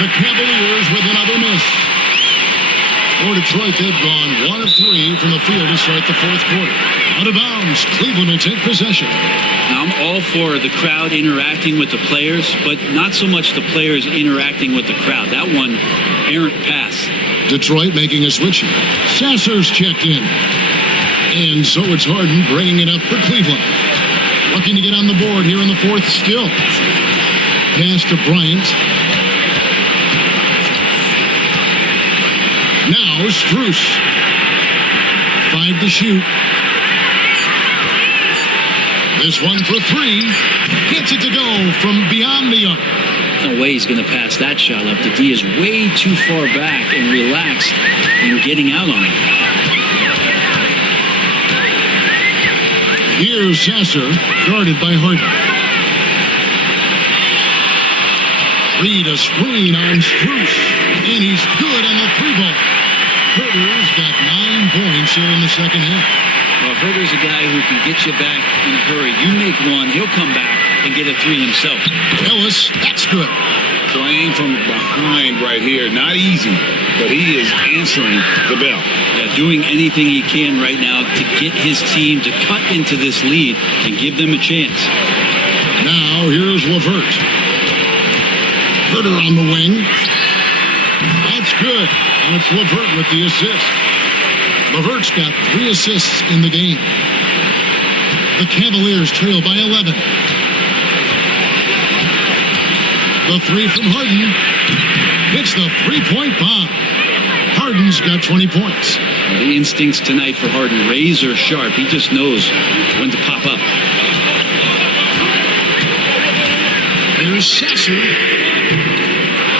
The Cavaliers with another miss. For Detroit, they've gone 1 of 3 from the field to start the fourth quarter. Out of bounds, Cleveland will take possession. Now, I'm all for the crowd interacting with the players, but not so much the players interacting with the crowd. That one, errant pass. Detroit making a switch here. Sasser's checked in. And so it's Harden bringing it up for Cleveland. Looking to get on the board here in the fourth still. Pass to Bryant. Now Strus. 5 to shoot. This one for 3. Gets it to go from beyond the arc. No way he's going to pass that shot up. The D is way too far back and relaxed in getting out on it. Here's Sasser, guarded by Harden. Reed a screen on Strus, and he's good on the 3-ball. Herter's got 9 points here in the second half. Well, Herter's a guy who can get you back in a hurry. You make one, he'll come back and get a 3 himself. Ellis, that's good. Playing from behind right here. Not easy, but he is answering the bell. Yeah, doing anything he can right now to get his team to cut into this lead and give them a chance. Now here's LeVert. Herter on the wing. That's good. And it's LeVert with the assist. LeVert's got 3 assists in the game. The Cavaliers trail by 11. The 3 from Harden. It's the 3-point bomb. Harden's got 20 points. The instincts tonight for Harden, razor sharp. He just knows when to pop up. Here's Sasser.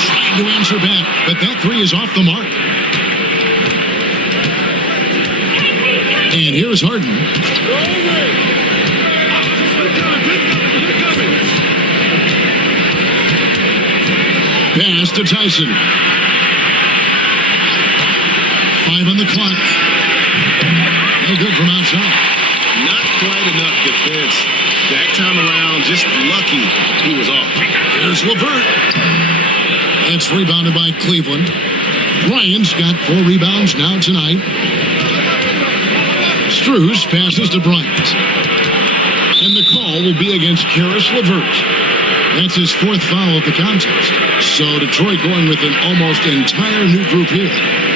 Trying to answer back, but that 3 is off the mark. And here's Harden. Pass to Tyson. 5 on the clock. No good from outside. Not quite enough defense. That time around, just lucky he was off. Here's LeVert. It's rebounded by Cleveland. Bryant's got 4 rebounds now tonight. Strus passes to Bryant. And the call will be against Karis LeVert. That's his 4th foul of the contest. So Detroit going with an almost entire new group here.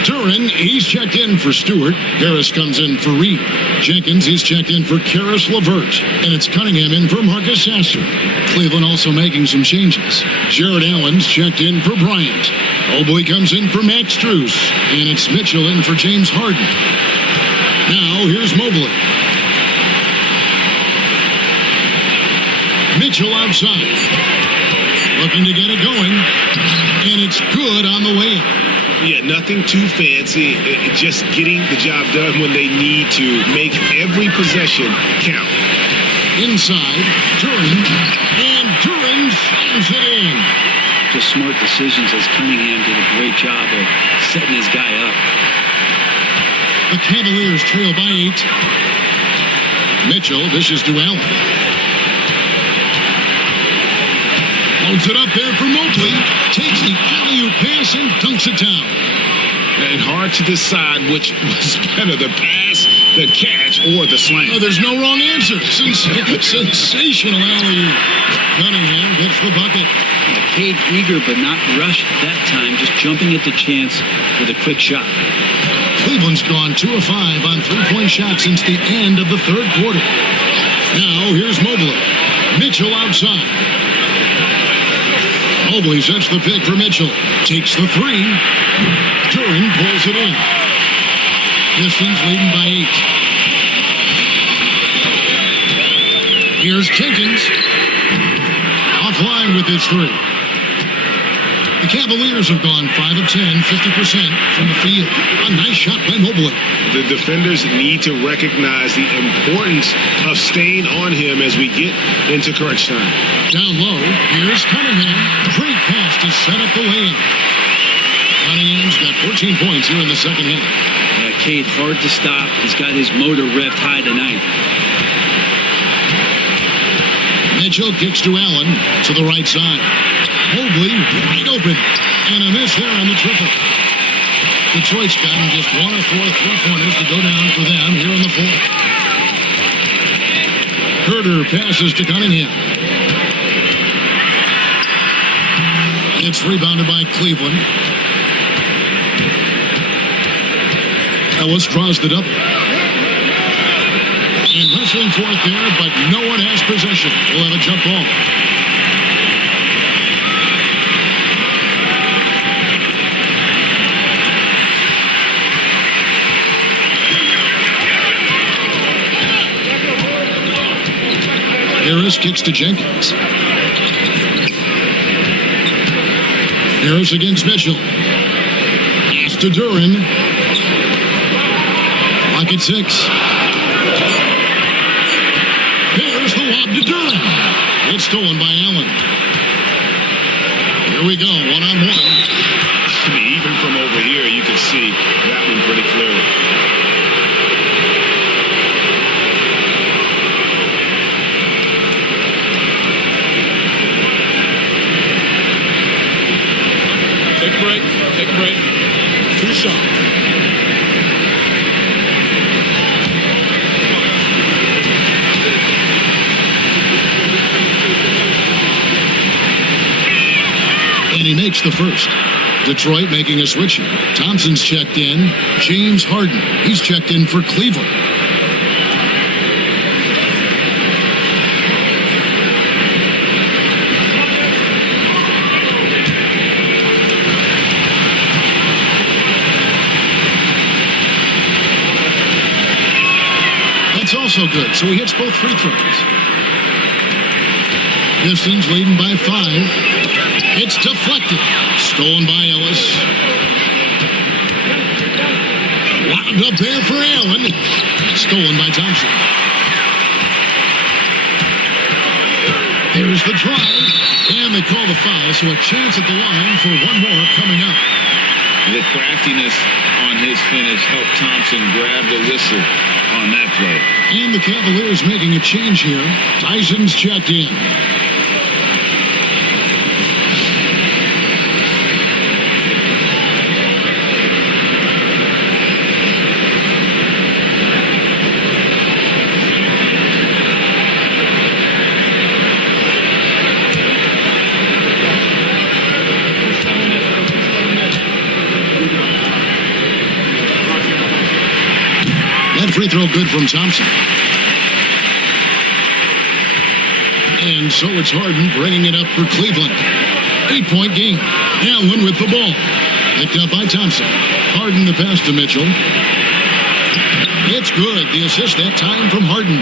Duran, he's checked in for Stewart. Harris comes in for Reed. Jenkins, he's checked in for Karis LeVert. And it's Cunningham in for Marcus Sasser. Cleveland also making some changes. Jared Allen's checked in for Bryant. Mobley comes in for Max Strus. And it's Mitchell in for James Harden. Now, here's Mobley. Mitchell outside. Looking to get it going. And it's good on the way in. Yeah, nothing too fancy. Just getting the job done when they need to. Make every possession count. Inside, Duran. And Duran slams it in. Just smart decisions as Cunningham did a great job of setting his guy up. The Cavaliers trail by 8. Mitchell dishes to Allen. Holds it up there for Mobley. Takes the alley-oop pass and dunks it down. And hard to decide which was better, the pass, the catch, or the slam. Oh, there's no wrong answer. Sensational alley-oop. Cunningham gets the bucket. Cade eager but not rushed that time, just jumping at the chance for the quick shot. Cleveland's gone 2 of 5 on three-point shots since the end of the third quarter. Now, here's Mobley. Mitchell outside. Mobley sets the pick for Mitchell. Takes the 3. Duran pulls it in. Pistons leading by 8. Here's Jenkins. Offline with his 3. The Cavaliers have gone 5 of 10, 50% from the field. A nice shot by Mobley. The defenders need to recognize the importance of staying on him as we get into crunch time. Down low, here's Cunningham. Great pass to set up the lay-in. Cunningham's got 14 points here in the second half. Yeah, Cade, hard to stop. He's got his motor revved high tonight. Mitchell kicks to Allen to the right side. Mobley wide open. And a miss there on the triple. Detroit's gotten just 1 of 4 three-pointers to go down for them here in the fourth. Herter passes to Cunningham. It's rebounded by Cleveland. Ellis draws the double. And wrestling for it there, but no one has possession. We'll have a jump ball. Harris kicks to Jenkins. Harris against Mitchell. Pass to Duran. Clock at 6. There's the lob to Duran. It's stolen by Allen. Here we go, one-on-one. Even from over here, you can see that one pretty clearly. Take a break. 2 shots. And he makes the first. Detroit making a switch here. Thompson's checked in. James Harden, he's checked in for Cleveland. Also good, so he hits both free throws. Pistons leading by 5. It's deflected. Stolen by Ellis. Wound up there for Allen. Stolen by Thompson. Here's the drive. And they call the foul, so a chance at the line for one more coming up. The craftiness on his finish helped Thompson grab the whistle on that play. And the Cavaliers making a change here. Tyson's checked in. free throw good from Thompson. And so it's Harden bringing it up for Cleveland. 8-point game. Allen with the ball. Picked up by Thompson. Harden the pass to Mitchell. It's good. The assist that time from Harden.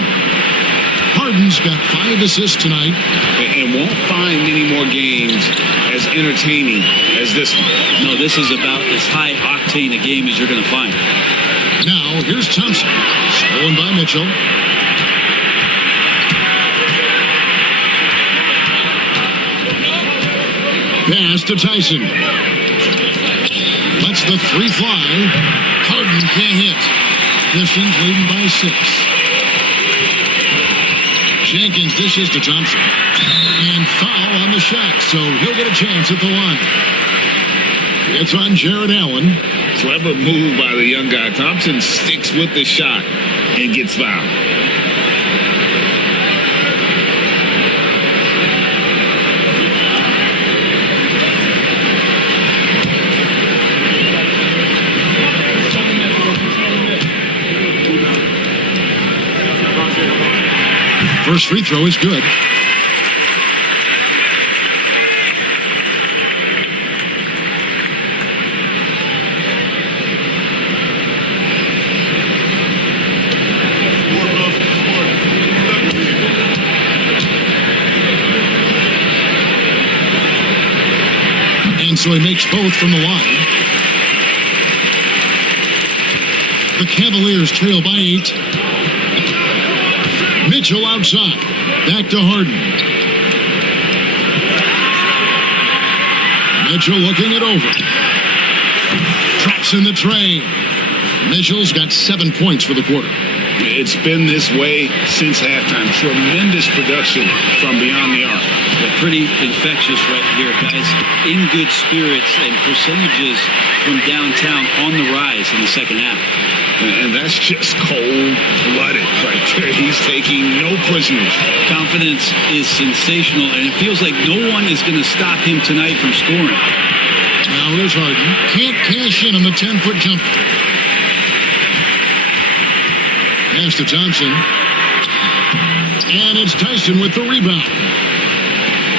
Harden's got 5 assists tonight. And won't find many more games as entertaining as this one. No, this is about as high octane a game as you're going to find. Now, here's Thompson. Stolen by Mitchell. Pass to Tyson. Lets the 3 fly. Harden can't hit. Pistons leading by 6. Jenkins dishes to Thompson. And foul on the shot, so he'll get a chance at the line. It's on Jared Allen. Clever move by the young guy. Thompson sticks with the shot and gets fouled. First free throw is good. And so he makes both from the line. The Cavaliers trail by 8. Mitchell outside. Back to Harden. Mitchell looking it over. Drops in the tray. Mitchell's got 7 points for the quarter. It's been this way since halftime. Tremendous production from beyond the arc. They're pretty infectious right here, guys. In good spirits and percentages from downtown on the rise in the second half. And that's just cold-blooded right there. He's taking no prisoners. Confidence is sensational, and it feels like no one is going to stop him tonight from scoring. Now here's Harden. Can't cash in on the 10-foot jumper. Pass to Thompson. And it's Tyson with the rebound.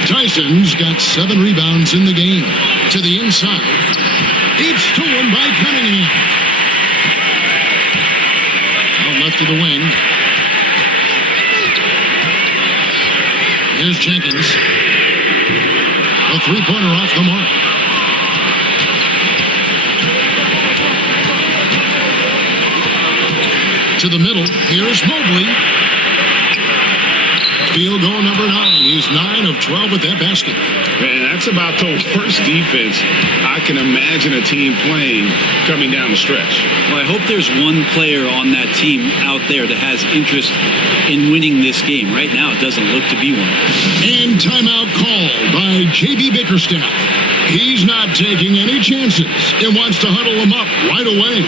Tyson's got 7 rebounds in the game. To the inside. It's stolen by Cunningham. Left to the wing. Here's Jenkins. A 3-pointer off the mark. To the middle. Here's Mobley. Field goal number 9. He's 9 of 12 with that basket. Man, that's about the worst defense I can imagine a team playing coming down the stretch. Well, I hope there's one player on that team out there that has interest in winning this game. Right now, it doesn't look to be one. And timeout called by J.B. Bickerstaff. He's not taking any chances and wants to huddle them up right away.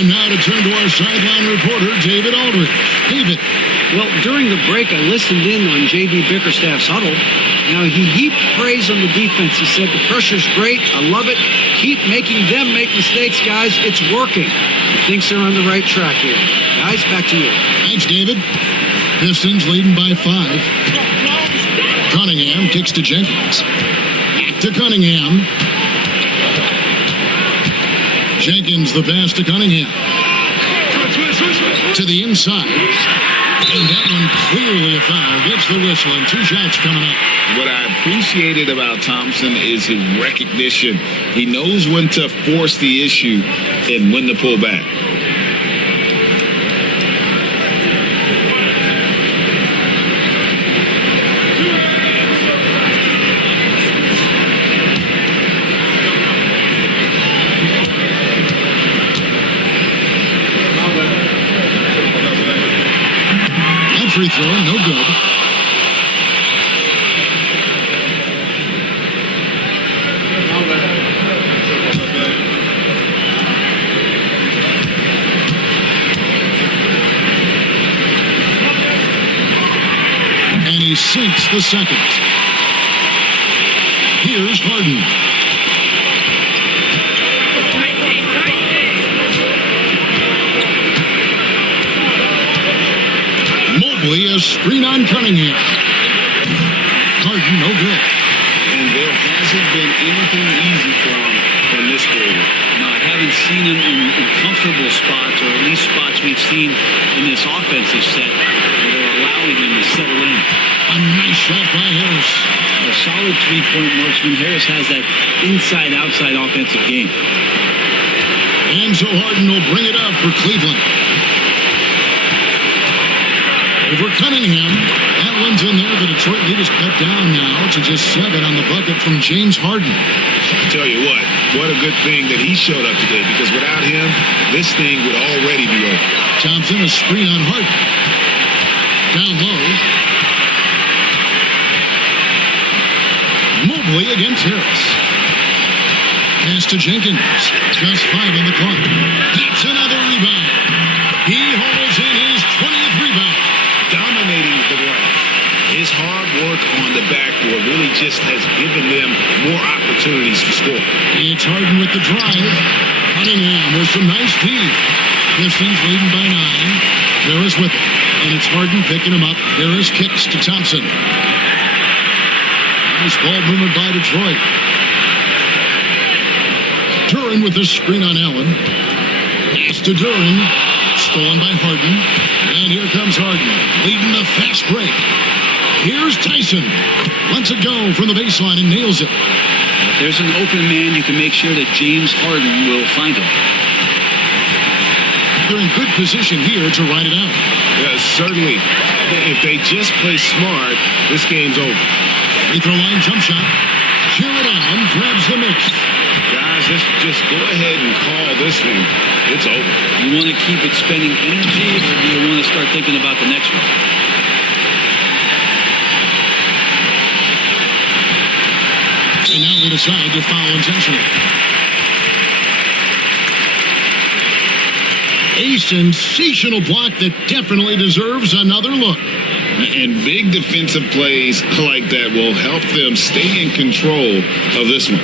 Now to turn to our sideline reporter, David Aldridge. David. Well, during the break, I listened in on J.B. Bickerstaff's huddle. Now, he heaped praise on the defense. He said, the pressure's great. I love it. Keep making them make mistakes, guys. It's working. He thinks they're on the right track here. Guys, back to you. Thanks, David. Pistons leading by 5. Cunningham kicks to Jenkins. to Cunningham. Jenkins the pass to Cunningham. To the inside. And that one clearly a foul. Gets the whistle and 2 shots coming up. What I appreciated about Thompson is his recognition. He knows when to force the issue and when to pull back. Free throw, no good. And he sinks the second. Here's Harden. A screen on Cunningham. Harden, no good. And there hasn't been anything easy for him from this quarter. No, I haven't seen him in comfortable spots, or at least spots we've seen in this offensive set that are allowing him to settle in. A nice shot by Harris. A solid three-point marksman. Harris has that inside-outside offensive game. And so Harden will bring it up for Cleveland. Over Cunningham. That one's in there. The Detroit lead is cut down now to just 7 on the bucket from James Harden. I'll tell you what a good thing that he showed up today, because without him, this thing would already be over. Thompson, a screen on Harden. Down low. Mobley against Harris. Pass to Jenkins. Just 5 on the clock. That's another rebound. He holds in his 20th rebound. Dominating the glass. His hard work on the backboard really just has given them more opportunities to score. It's Harden with the drive. Cunningham with some nice feed. Pistons leading by 9. Harris with it. And it's Harden picking him up. Harris kicks to Thompson. Nice ball movement by Detroit. Duren with the screen on Allen. Pass to Duren. Stolen by Harden. And here comes Harden, leading the fast break. Here's Tyson. Lets it go from the baseline and nails it. If there's an open man, you can make sure that James Harden will find him. They're in good position here to ride it out. Yeah, certainly. If they just play smart, this game's over. Free throw line jump shot. Cheer it on. Grabs the miss. Guys, let's just go ahead and call this one. It's over. You want to keep expending energy, or do you want to start thinking about the next one? And now we decide to foul intentionally. A sensational block that definitely deserves another look. And big defensive plays like that will help them stay in control of this one.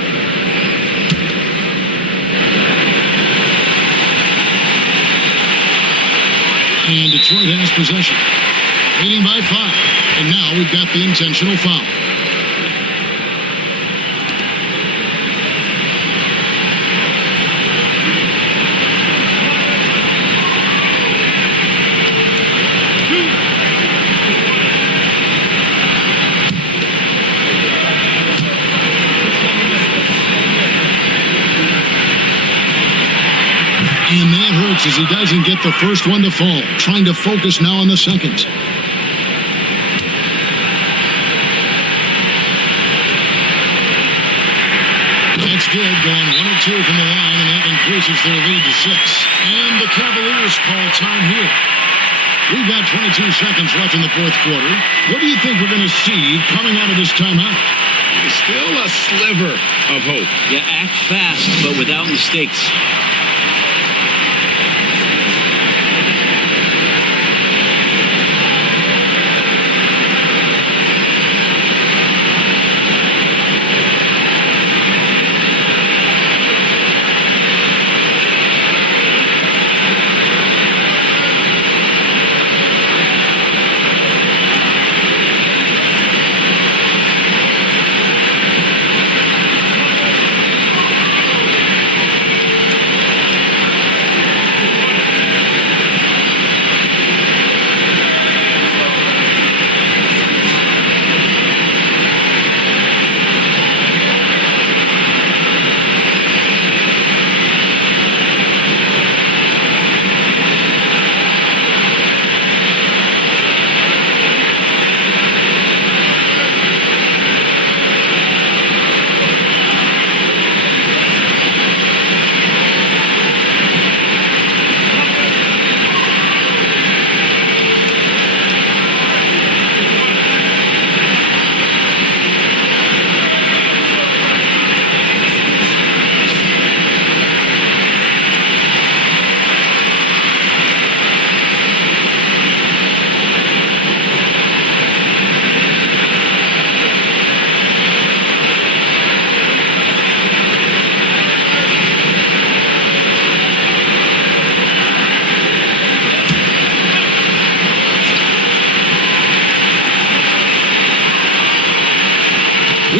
And Detroit has possession. Leading by 5. And now we've got the intentional foul. And that hurts as he doesn't get the first one to fall. Trying to focus now on the second. That's good. Going 1 or 2 from the line, and that increases their lead to 6. And the Cavaliers call time here. We've got 22 seconds left in the fourth quarter. What do you think we're going to see coming out of this timeout? Still a sliver of hope. Yeah, act fast, but without mistakes.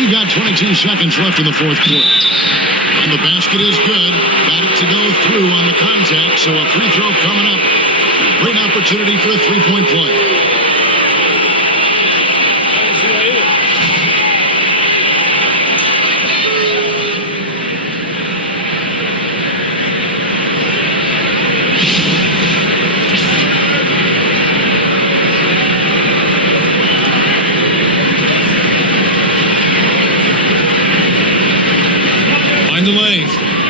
We've got 22 seconds left in the fourth quarter. And the basket is good. Got it to go through on the contact, so a free throw coming up. Great opportunity for a three-point play.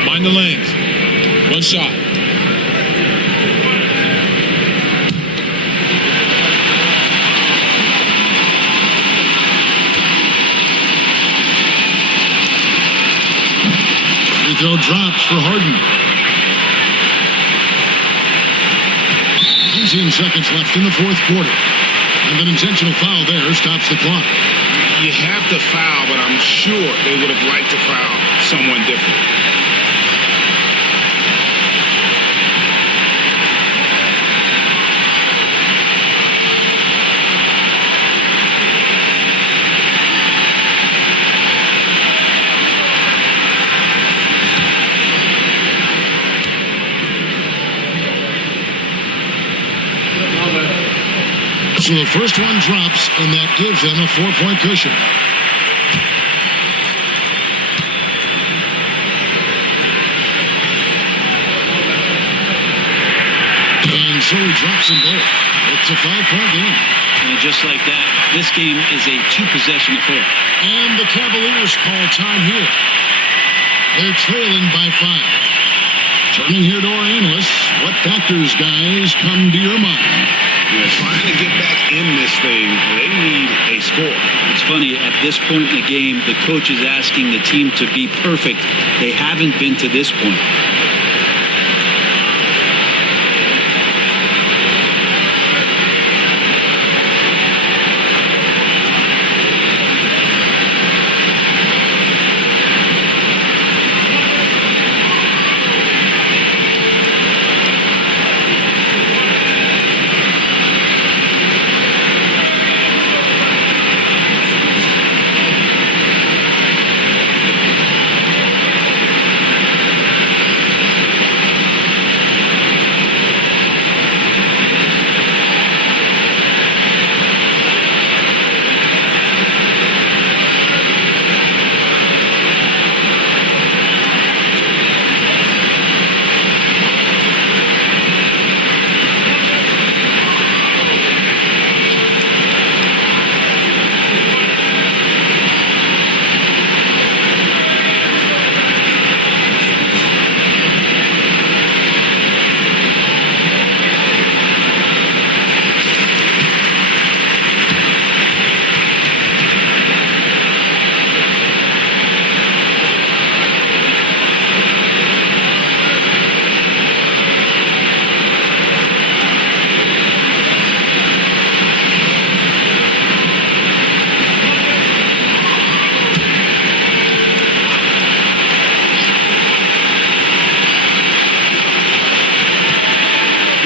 Mind the lanes. One shot. Free throw drops for Harden. 19 seconds left in the fourth quarter. And an intentional foul there stops the clock. You have to foul, but I'm sure they would have liked to foul someone different. So the first one drops, and that gives them a 4-point cushion. And so he drops them both. It's a 5-point game. And just like that, this game is a 2-possession affair. And the Cavaliers call time here. They're trailing by 5. Turning here to our analysts, what factors, guys, come to your mind? Trying to get back in this thing, they need a score. It's funny, at this point in the game, the coach is asking the team to be perfect. They haven't been to this point.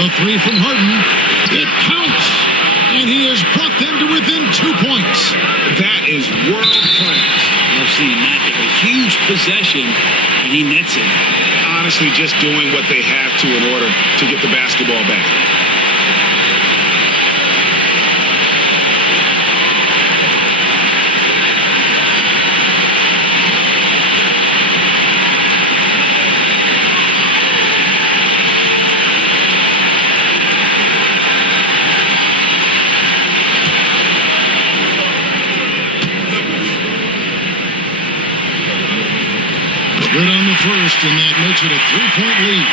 The three from Harden. It counts. And he has brought them to within 2 points. That is world class. Love seeing that. A huge possession, and he nets it. Honestly, just doing what they have to in order to get the basketball back. Good on the first, and that makes it a 3-point lead.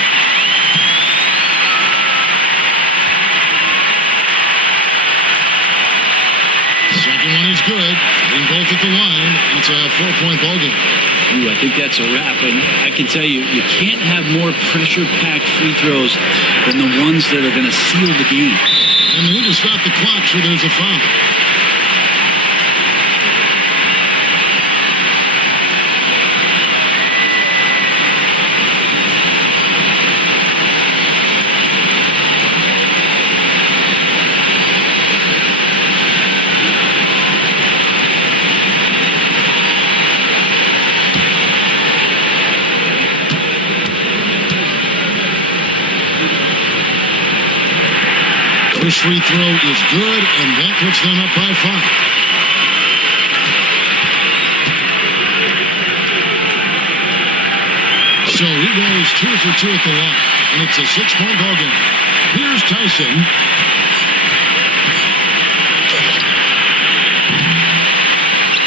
Second one is good. Hitting both at the line. It's a 4-point ball game. Ooh, I think that's a wrap. And I can tell you, you can't have more pressure-packed free throws than the ones that are going to seal the game. And they need to stop the clock, so there's a foul. First free throw is good, and that puts them up by 5. So he goes 2 for 2 at the line, and it's a 6-point ball game. Here's Tyson.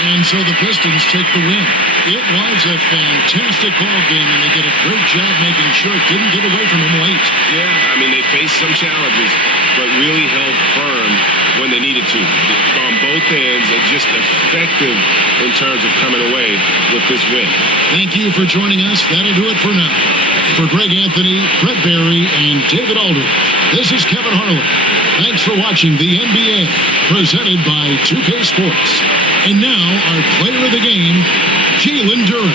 And so the Pistons take the win. It was a fantastic ball game, and they did a great job making sure it didn't get away from them late. Yeah, I mean, they faced some challenges, but really held firm when they needed to. On both ends, and just effective in terms of coming away with this win. Thank you for joining us. That'll do it for now. For Greg Anthony, Brett Barry, and David Aldridge, this is Kevin Harlan. Thanks for watching the NBA, presented by 2K Sports. And now, our player of the game, Jalen Duren.